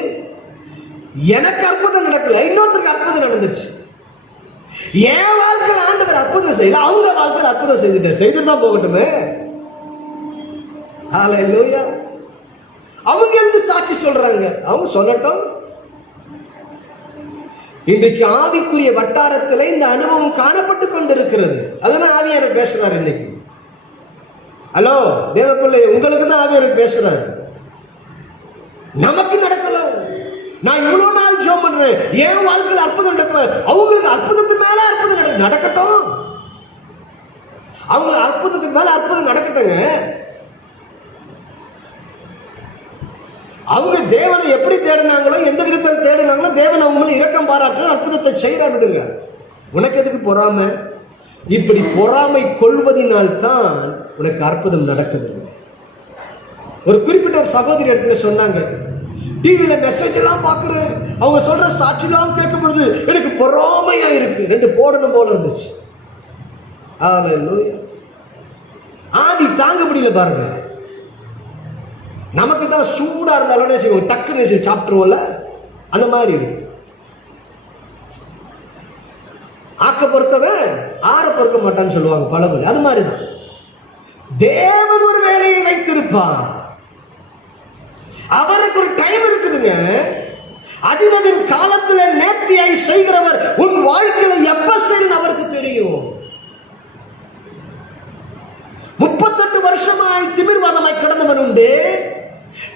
எனக்கு அற்புதம் நடக்கல, இன்னொருத்தருக்கு அற்புதம் நடந்துருச்சு. என் வாழ்க்கையில் ஆண்டவர் அற்புதம் செய்யல, அவங்க வாழ்க்கையில் அற்புதம் செய்துட்டு தான் போகட்டுமே. ஹல்லேலூயா. அவங்க எழுந்து சாட்சி சொல்றாங்க, அவங்க சொல்லட்டும். இன்றைக்கு ஆவிக்குரிய வட்டாரத்தில் இந்த அனுபவம் காணப்பட்டு கொண்டிருக்கிறது. அதனால ஆவியானவர் பேசுறாரு இன்னைக்கு. ஹலோ தேவப்பிள்ளை, உங்களுக்கு தான் ஆவியானவர் பேசுறாரு. நமக்கு நடக்கல. நான் இவ்வளவு நாள் ஜெபம் பண்றேன், என் வாழ்க்கையில் அற்புதம் நடக்கல, அவங்களுக்கு அற்புதத்துக்கு மேல அற்புதம் நடக்கட்டும். அவங்களுக்கு அற்புதத்துக்கு மேல அற்புதம் நடக்கட்டுங்க. அவங்க தேவனை எப்படி தேடினாங்களோ, எந்த விதத்தில் தேடினாங்களோ, தேவன் அவங்க மேல இரக்கம் பாராட்டு அற்புதத்தை செய்யறாருங்க. உனக்கு எதுக்கு பொறாமை? இப்படி பொறாமை கொள்வதினால் தான் உனக்கு அற்புதம் நடக்கவில்லை. ஒரு குறிப்பிட்ட ஒரு சகோதரி இடத்துல சொன்னாங்க, டிவியில மெசேஜ் எல்லாம் பாக்குறேன், அவங்க சொல்ற சாட்சி எல்லாம் கேட்கும் பொழுது எனக்கு பொறாமையா இருக்கு, 2 போடணும் போல இருந்துச்சு. ஆவி தாங்க முடியல பாருங்க. நமக்கு தான் சூடா இருந்தாலும் செய்வோம், டக்குன்னு சாப்பிட்டுருவோம்ல, அந்த மாதிரி இருக்கு. ஆக்க பொறுத்தவன் ஆற பொறுக்க மாட்டான்னு சொல்லுவாங்க பழமொழி. அது மாதிரிதான் தேவன் ஒரு வேலையை வைத்திருப்பார். அவருக்கு ஒரு டைம் இருக்குதுங்க. அதிபதின் காலத்துல நேர்த்தியாய் செய்கிறவர் உன் வாழ்க்கையில எப்ப செய்யணும் அவருக்கு தெரியும். 38 வருஷமாய் திமிர்வாதமாய் கிடந்தவன் உண்டு,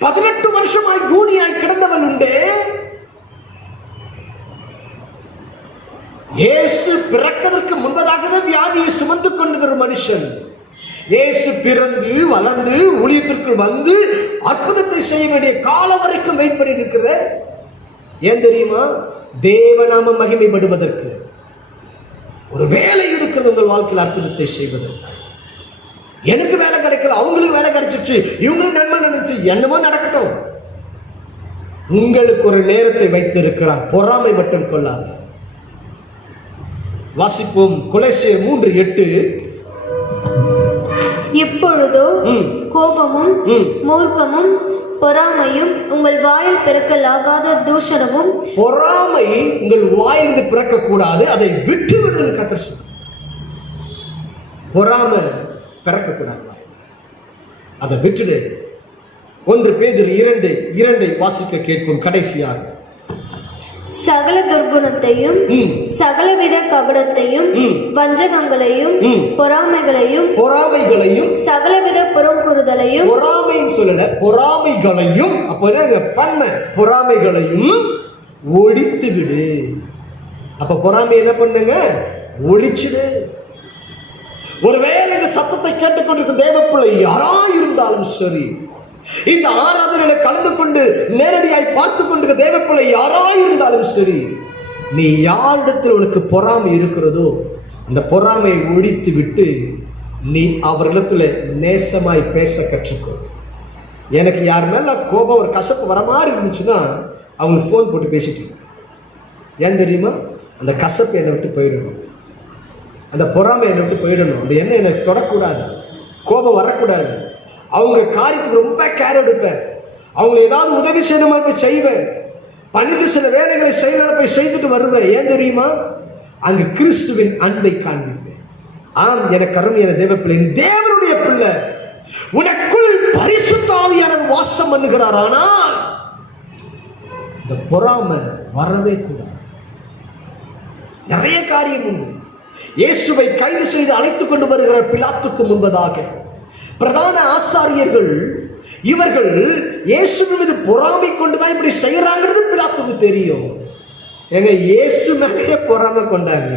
18 வருஷமாய் கூனியாய் கிடந்தவன் உண்டு. இயேசு பிறக்கதற்கு முன்பதாகவே வியாதியை சுமந்து கொண்டது ஒரு மனுஷன். இயேசு பிறந்து வளர்ந்து ஊழியத்திற்குள் வந்து அற்புதத்தை செய்ய வேண்டிய காலம் வரைக்கும் வெயிட் பண்ணி இருக்கிறது. ஏன் தெரியுமா? தேவநாம மகிமைப்படுவதற்கு. ஒரு வேலை இருக்கிறது உங்கள் வாழ்க்கையில் அற்புதத்தை செய்வதற்கு. எனக்கு வேலை கிடைக்கல, அவங்களுக்கு வேலை கிடைச்சிச்சு, இவங்களுக்கு நன்மை நடந்துச்சு, என்னமோ நடக்கட்டும். உங்களுக்கு ஒரு நேரத்தை வைத்திருக்கிறார், பொறாமை மட்டும் கொள்ளாது. வாசிப்போம் கொலோசியர் 3:8. இப்பொழுதோ கோபமும் மூர்க்கமும் பொறாமையும் உங்கள் வாயில் பிறக்கலாகாத தூஷணமும். பொறாமை உங்கள் வாயிலிருந்து பிறக்க கூடாது, அதை விட்டு விடு. கர்த்தர் சொல்றார், பொறாமை பிறக்க கூடாது, அதை விட்டுடு. 1 பேதுரு 2:2 வாசிக்க கேட்கும். கடைசியாக சகல துர்குணத்தையும் சகலவித கபடத்தையும் வஞ்சகங்களையும் பொறாமைகளையும் சகலவித புறங்குறுதலையும். பொறாமைன்னு சொல்லல, பொறாமைகளையும். அப்ப பண்ண பொறாமைகளையும் ஒழித்து விடு. அப்ப பொறாமை என்ன பண்ணுங்க? ஒழிச்சுடு. ஒருவேளை இந்த சத்தத்தை கேட்டுக்கொண்டிருக்கும் தேவப்பிள்ளை யாரா இருந்தாலும் சரி, இந்த ஆராதனையில கலந்து கொண்டு நேரடியாய் பார்த்து கொண்டிருக்க தேவப்பிள்ளை யாராய் இருந்தாலும் சரி, நீ யாரிடத்தில் உனக்கு பொறாமை இருக்கிறதோ அந்த பொறாமையை ஒழித்து விட்டு நீ அவர்களிடத்துல நேசமாய் பேச கற்றுக்கோ. எனக்கு யார் மேல கோபம் ஒரு கசப்பு வர மாதிரி இருந்துச்சுன்னா அவங்களுக்கு ஃபோன் போட்டு பேசிட்டு இருக்கேன். ஏன் தெரியுமா? அந்த கசப்பு என்னை விட்டு போயிடணும், அந்த பொறாமை என்னை விட்டு போயிடணும், அந்த எண்ணெய் எனக்கு தொடக்கூடாது, கோபம் வரக்கூடாது. அவங்க காரியத்துக்கு ரொம்ப கேர் எடுப்பேன், அவங்களை ஏதாவது உதவி செய்யணுமா போய் செய்வேன், பணிந்து சில வேலைகளை போய் செய்துட்டு வருவேன். ஏன் தெரியுமா? அங்கு கிறிஸ்துவின் அன்பை காண்பிப்பேன். ஆம், எனக்கு அருமையான தேவப்பிள்ளை, தேவனுடைய பிள்ளை, உனக்குள் பரிசுத்த ஆவியானவர் வாசம் பண்ணுகிறார். ஆனால் இந்த பொறாமை வரவே கூடாது. நிறைய காரியம் உண்டு. இயேசுவை கைது செய்து அழைத்துக் கொண்டு வருகிற பிலாத்துக்கு முன்பதாக பிரதான ஆசாரியர்கள் இவர்கள் இயேசுவின் மீது பொறாமை கொண்டுதான் இப்படி செய்யறாங்கிறது பிலாத்துக்கு தெரியும். எங்க இயேசு மேலேயே பொறாமை கொண்டாங்க.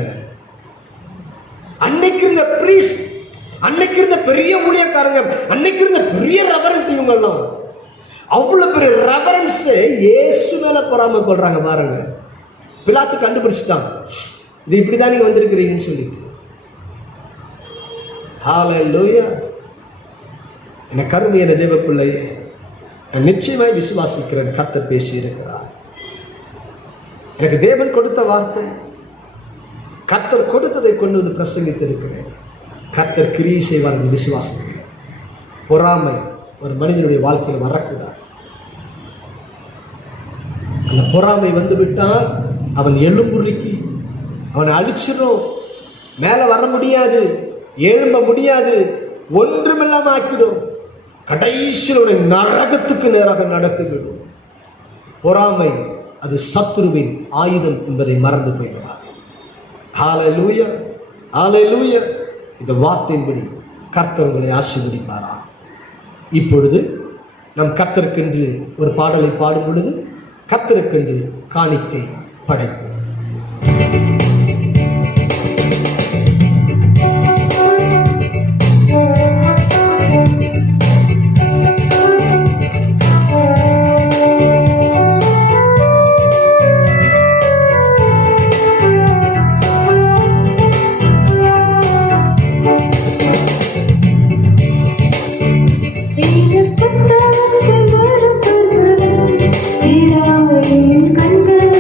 அன்னைக்கு இருந்த பிரீஸ்ட், அன்னைக்கு இருந்த பெரிய ஊழியக்காரங்க, அன்னைக்கு இருந்த பெரிய ரெவரண்ட், இவங்கெல்லாம் அவ்வளவு பெரிய ரெவரன்ஸ் இயேசு மேல பொறாமை கொள்றாங்க பாருங்க. பிலாத்து கண்டுபிடிச்சிட்டான், இது இப்படிதான் நீங்க வந்திருக்கிறீங்கன்னு சொல்லிட்டு. ஹல்லேலூயா. என கருமையான தேவ பிள்ளையே, நான் நிச்சயமாய் விசுவாசிக்கிறேன், கர்த்தர் பேசி இருக்கிறார். எனக்கு தேவன் கொடுத்த வார்த்தை, கர்த்தர் கொடுத்ததை கொண்டு வந்து பிரசங்கித்திருக்கிறேன். கர்த்தர் கிரியை செய்வார் என்று விசுவாசிக்கிறேன். பொறாமை ஒரு மனிதனுடைய வாழ்க்கையில் வரக்கூடாது. அந்த பொறாமை வந்து விட்டால் அவன் எலும்புருக்கி அவனை அழிச்சிடும். மேலே வர முடியாது, எழும்ப முடியாது, ஒன்றுமில்லாம ஆக்கிடும். கடைசியில் ஒரு நரகத்துக்கு நேராக நடத்திவிடும். பொறாமை அது சத்துருவின் ஆயுதம் என்பதை மறந்து போய்விடார். ஹல்லேலூயா, ஹல்லேலூயா. இந்த வார்த்தையின்படி கர்த்தர் உங்களை ஆசீர்வதிப்பாரா. இப்பொழுது நம் கர்த்தருக்கென்று ஒரு பாடலை பாடும் பொழுது கர்த்தருக்கென்று காணிக்கை படைப்போம். கண்களை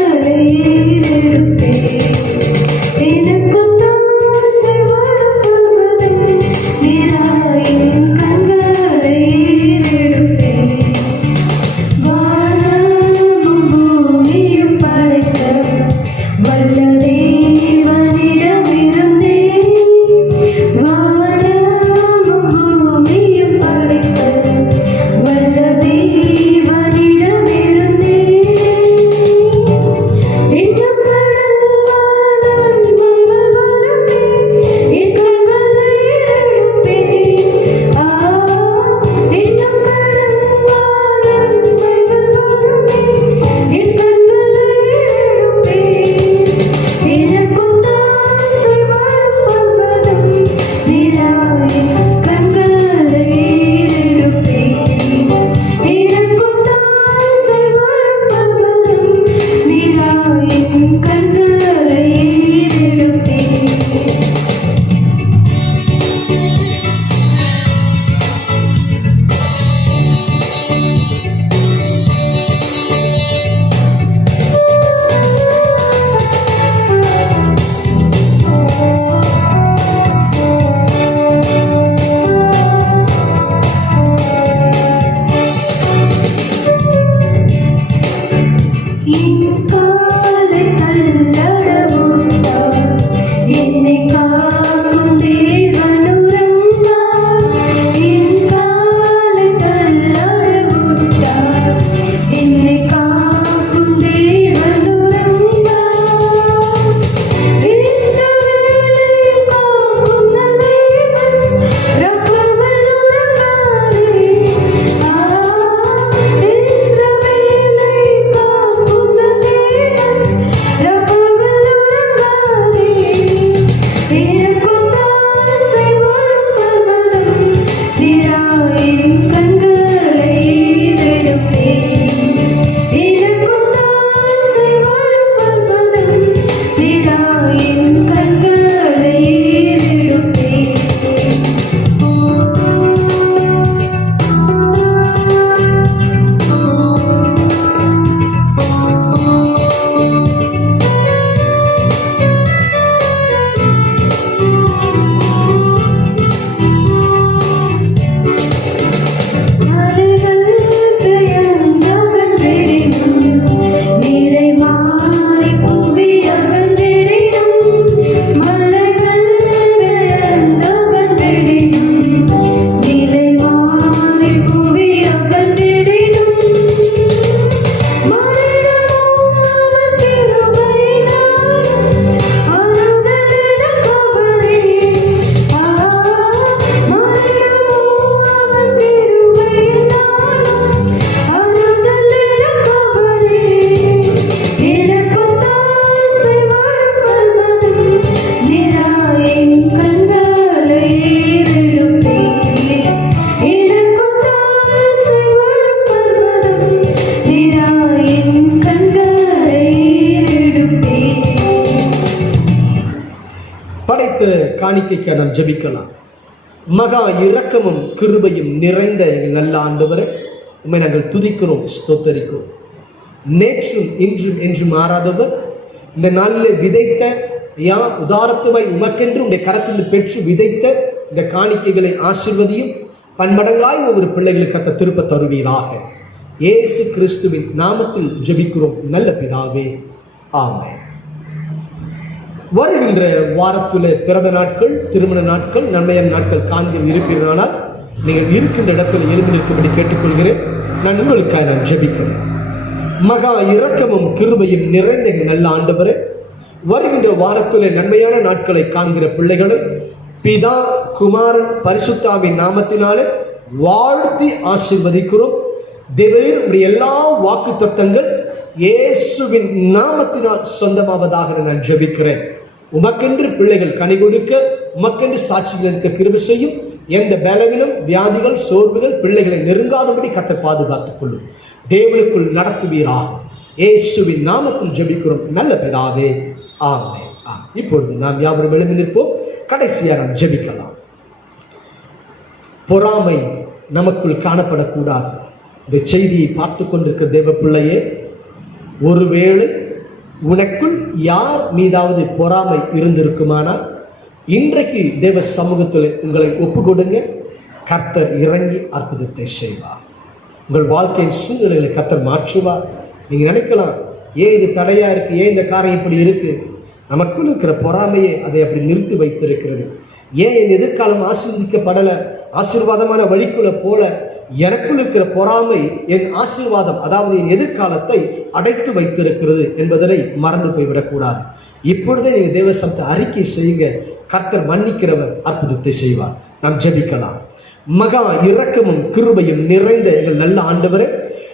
காணிக்கைக்கு நாம் ஜெபிக்கலாம். மகா இரக்கமும் கிருபையும் நிறைந்த எங்கள் நல்ல ஆண்டவரே, உம்மை நாங்கள் துதிக்கிறோம், ஸ்தோத்தரிக்கிறோம். நேற்றும் இன்றும் என்றும் மாறாதவர், இந்த நாளில் விதைத்த உதாரத்துவை உமக்கென்று உடைய கரத்தில் பெற்று விதைத்த இந்த காணிக்கைகளை ஆசீர்வதியும் பன்மடங்காய் ஒவ்வொரு பிள்ளைகளுக்கு கத்த திருப்ப தருவீராக. இயேசு கிறிஸ்துவின் நாமத்தில் ஜெபிக்கிறோம் நல்ல பிதாவே, ஆமென். வருகின்ற வாரத்தில் பிறந்த நாட்கள், திருமண நாட்கள், நன்மையான நாட்கள் காண்கிற இருப்பீர்களானால் நீங்கள் இருக்கின்ற இடத்தில் எழுந்து நிற்கும்படி கேட்டுக்கொள்கிறேன். நான் உங்களுக்காக நான் ஜெபிக்கிறேன். மகா இரக்கமும் கிருபையும் நிறைந்த நல்ல ஆண்டவரே, வருகின்ற வாரத்தில் நன்மையான நாட்களை காண்கிற பிள்ளைகளை பிதா குமாரன் பரிசுத்தாவின் நாமத்தினாலே வாழ்த்தி ஆசீர்வதிக்கிறோம். தேவரீர் உடைய எல்லா வாக்கு தத்தங்கள் இயேசுவின் நாமத்தினால் சொந்தமாவதாக நான் ஜெபிக்கிறேன். உமக்கென்று பிள்ளைகள் கனி கொடுக்க, உமக்கென்று சாட்சிகள் இருக்க கிருபை செய்யும். எந்த பலவீனம், வியாதிகள், சோர்வுகள் பிள்ளைகளை நெருங்காதபடி கர்த்தர் பாதுகாத்துக் கொள்ளும். தேவனுக்குள் நடத்துவீராக. இயேசுவின் நாமத்தில் ஜெபிக்கிறோம் நல்ல பிதாவே, ஆமென். இப்பொழுது நாம் யாவரும் எழுந்து நிற்போம். கடைசியா நாம் ஜெபிக்கலாம். பொறாமை நமக்குள் காணப்படக்கூடாது. இந்த செய்தியை பார்த்து கொண்டிருக்கிற தேவ பிள்ளையே, ஒருவேளை உனக்குள் யார் மீதாவது பொறாமை இருந்திருக்குமானால் இன்றைக்கு தேவ சமூகத்தில் உங்களை ஒப்பு கொடுங்க. கர்த்தர் இறங்கி அற்புதத்தை செய்வார். உங்கள் வாழ்க்கையின் சூழ்நிலைகளை கர்த்தர் மாற்றுவார். நீங்க நினைக்கலாம், ஏன் இது தடையா இருக்கு, ஏன் இந்த காரியம் இப்படி இருக்கு? நமக்குள் இருக்கிற பொறாமையை அதை அப்படி நிறுத்தி வைத்திருக்கிறது. ஏன் என் எதிர்காலம் ஆசீர்வதிக்கப்படலை, ஆசீர்வாதமான வழிக்குள்ள போல? எனக்குள் இருக்கிற பொறாமை என் ஆசீர்வாதம், அதாவது என் எதிர்காலத்தை அடைத்து வைத்திருக்கிறது என்பதனை மறந்து போய்விடக்கூடாது. இப்பொழுதே நீங்க தேவ சமூகத்தை அறிக்கை செய்யுங்க. கர்த்தர் மன்னிக்கிறவர், அற்புதத்தை செய்வார். நாம் ஜெபிக்கலாம். மகா இரக்கமும் கிருபையும் நிறைந்த எங்கள் நல்ல ஆண்டவரே,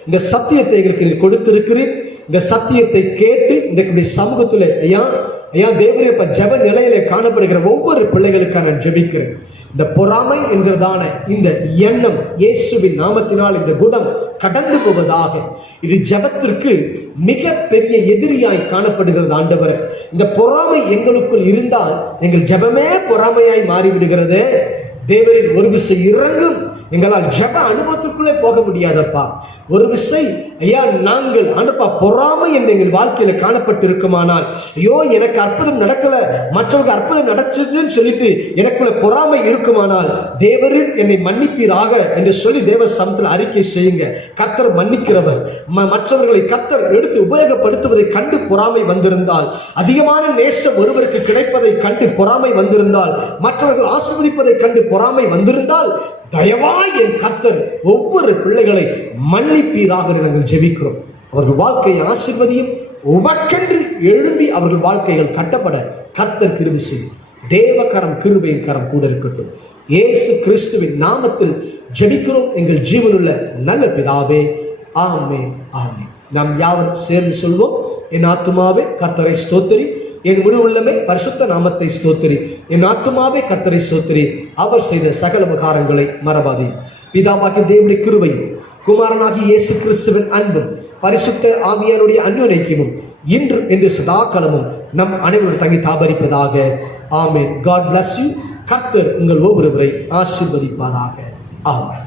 இந்த சத்தியத்தை எங்களுக்கு நீ கொடுத்திருக்கிறேன். இந்த சத்தியத்தை கேட்டு இன்றைக்கு சமூகத்தில் ஐயா தேவரே, இப்ப ஜெப நிலையிலே காணப்படுகிற ஒவ்வொரு பிள்ளைகளுக்காக நான் ஜெபிக்கிறேன். இந்த பொறாமை என்கிறதான இந்த எண்ணம் இயேசுவின் நாமத்தினால் இந்த குணம் கடந்து போவதாக. இது ஜெபத்திற்கு மிக பெரிய எதிரியாய் காணப்படுகிறது ஆண்டவரே. இந்த பொறாமை எங்களுக்குள் இருந்தால் எங்கள் ஜெபமே பொறாமையாய் மாறிவிடுகிறது. தேவரின் ஒரு விசை இறங்கும். எங்களால் ஜெப அனுபவத்திற்குள்ளே போக முடியாதப்பா. ஒரு விசை ஐயா நாங்கள் அனுப்பா பொறாமை என்று எங்கள் வாழ்க்கையில காணப்பட்டு இருக்குமானால், ஐயோ எனக்கு அற்புதம் நடக்கல, மற்றவங்க அற்புதம் நடச்சதுன்னு சொல்லிட்டு எனக்குள்ள பொறாமை இருக்குமானால், தேவரின் என்னை மன்னிப்பீராக என்று சொல்லி தேவ சமூகத்தில் அறிக்கை செய்யுங்க. கர்த்தர் மன்னிக்கிறவர். மற்றவர்களை கர்த்தர் எடுத்து உபயோகப்படுத்துவதை கண்டு பொறாமை வந்திருந்தால், அதிகமான நேசம் ஒருவருக்கு கிடைப்பதை கண்டு பொறாமை வந்திருந்தால், மற்றவர்கள் ஆசீர்வதிப்பதை கண்டு பொறாமை வந்திருந்தால், தயவாய் என் கர்த்தர் ஒவ்வொரு பிள்ளைகளை மன்னிப்பீராக நாங்கள் ஜெபிக்கிறோம். அவர்கள் வாழ்க்கையை ஆசீர்வதியும். உமக்கென்று எழும்பி அவர்கள் வாழ்க்கைகள் கட்டப்பட கர்த்தர் கிருபை செய்யும். தேவகரம் கிருபையின் கரம் கூட இருக்கட்டும். இயேசு கிறிஸ்துவின் நாமத்தில் ஜெபிக்கிறோம் எங்கள் ஜீவனுள்ள நல்ல பிதாவே, ஆமென், ஆமென். நாம் யாவரும் சேர்ந்து சொல்வோம். என் ஆத்துமாவே கர்த்தரை ஸ்தோத்திரி, என் முழு உள்ளமே பரிசுத்த நாமத்தை ஸ்தோத்திரி. என் ஆத்துமாவே கர்த்தரை ஸ்தோத்திரி, அவர் செய்த சகல உபகாரங்களை மறவாதே. பிதாவாகிய தேவனுடைய கிருபையும், குமாரனாகிய இயேசு கிறிஸ்துவின் அன்பும், பரிசுத்த ஆவியானுடைய அன்பின் இன்று என்று சதா காலமும் நம் அனைவரும் தங்கி தாபரிப்பதாக. ஆமென். God bless you. கர்த்தர் உங்கள் ஒவ்வொருவரை ஆசீர்வதிப்பாராக. ஆமென்.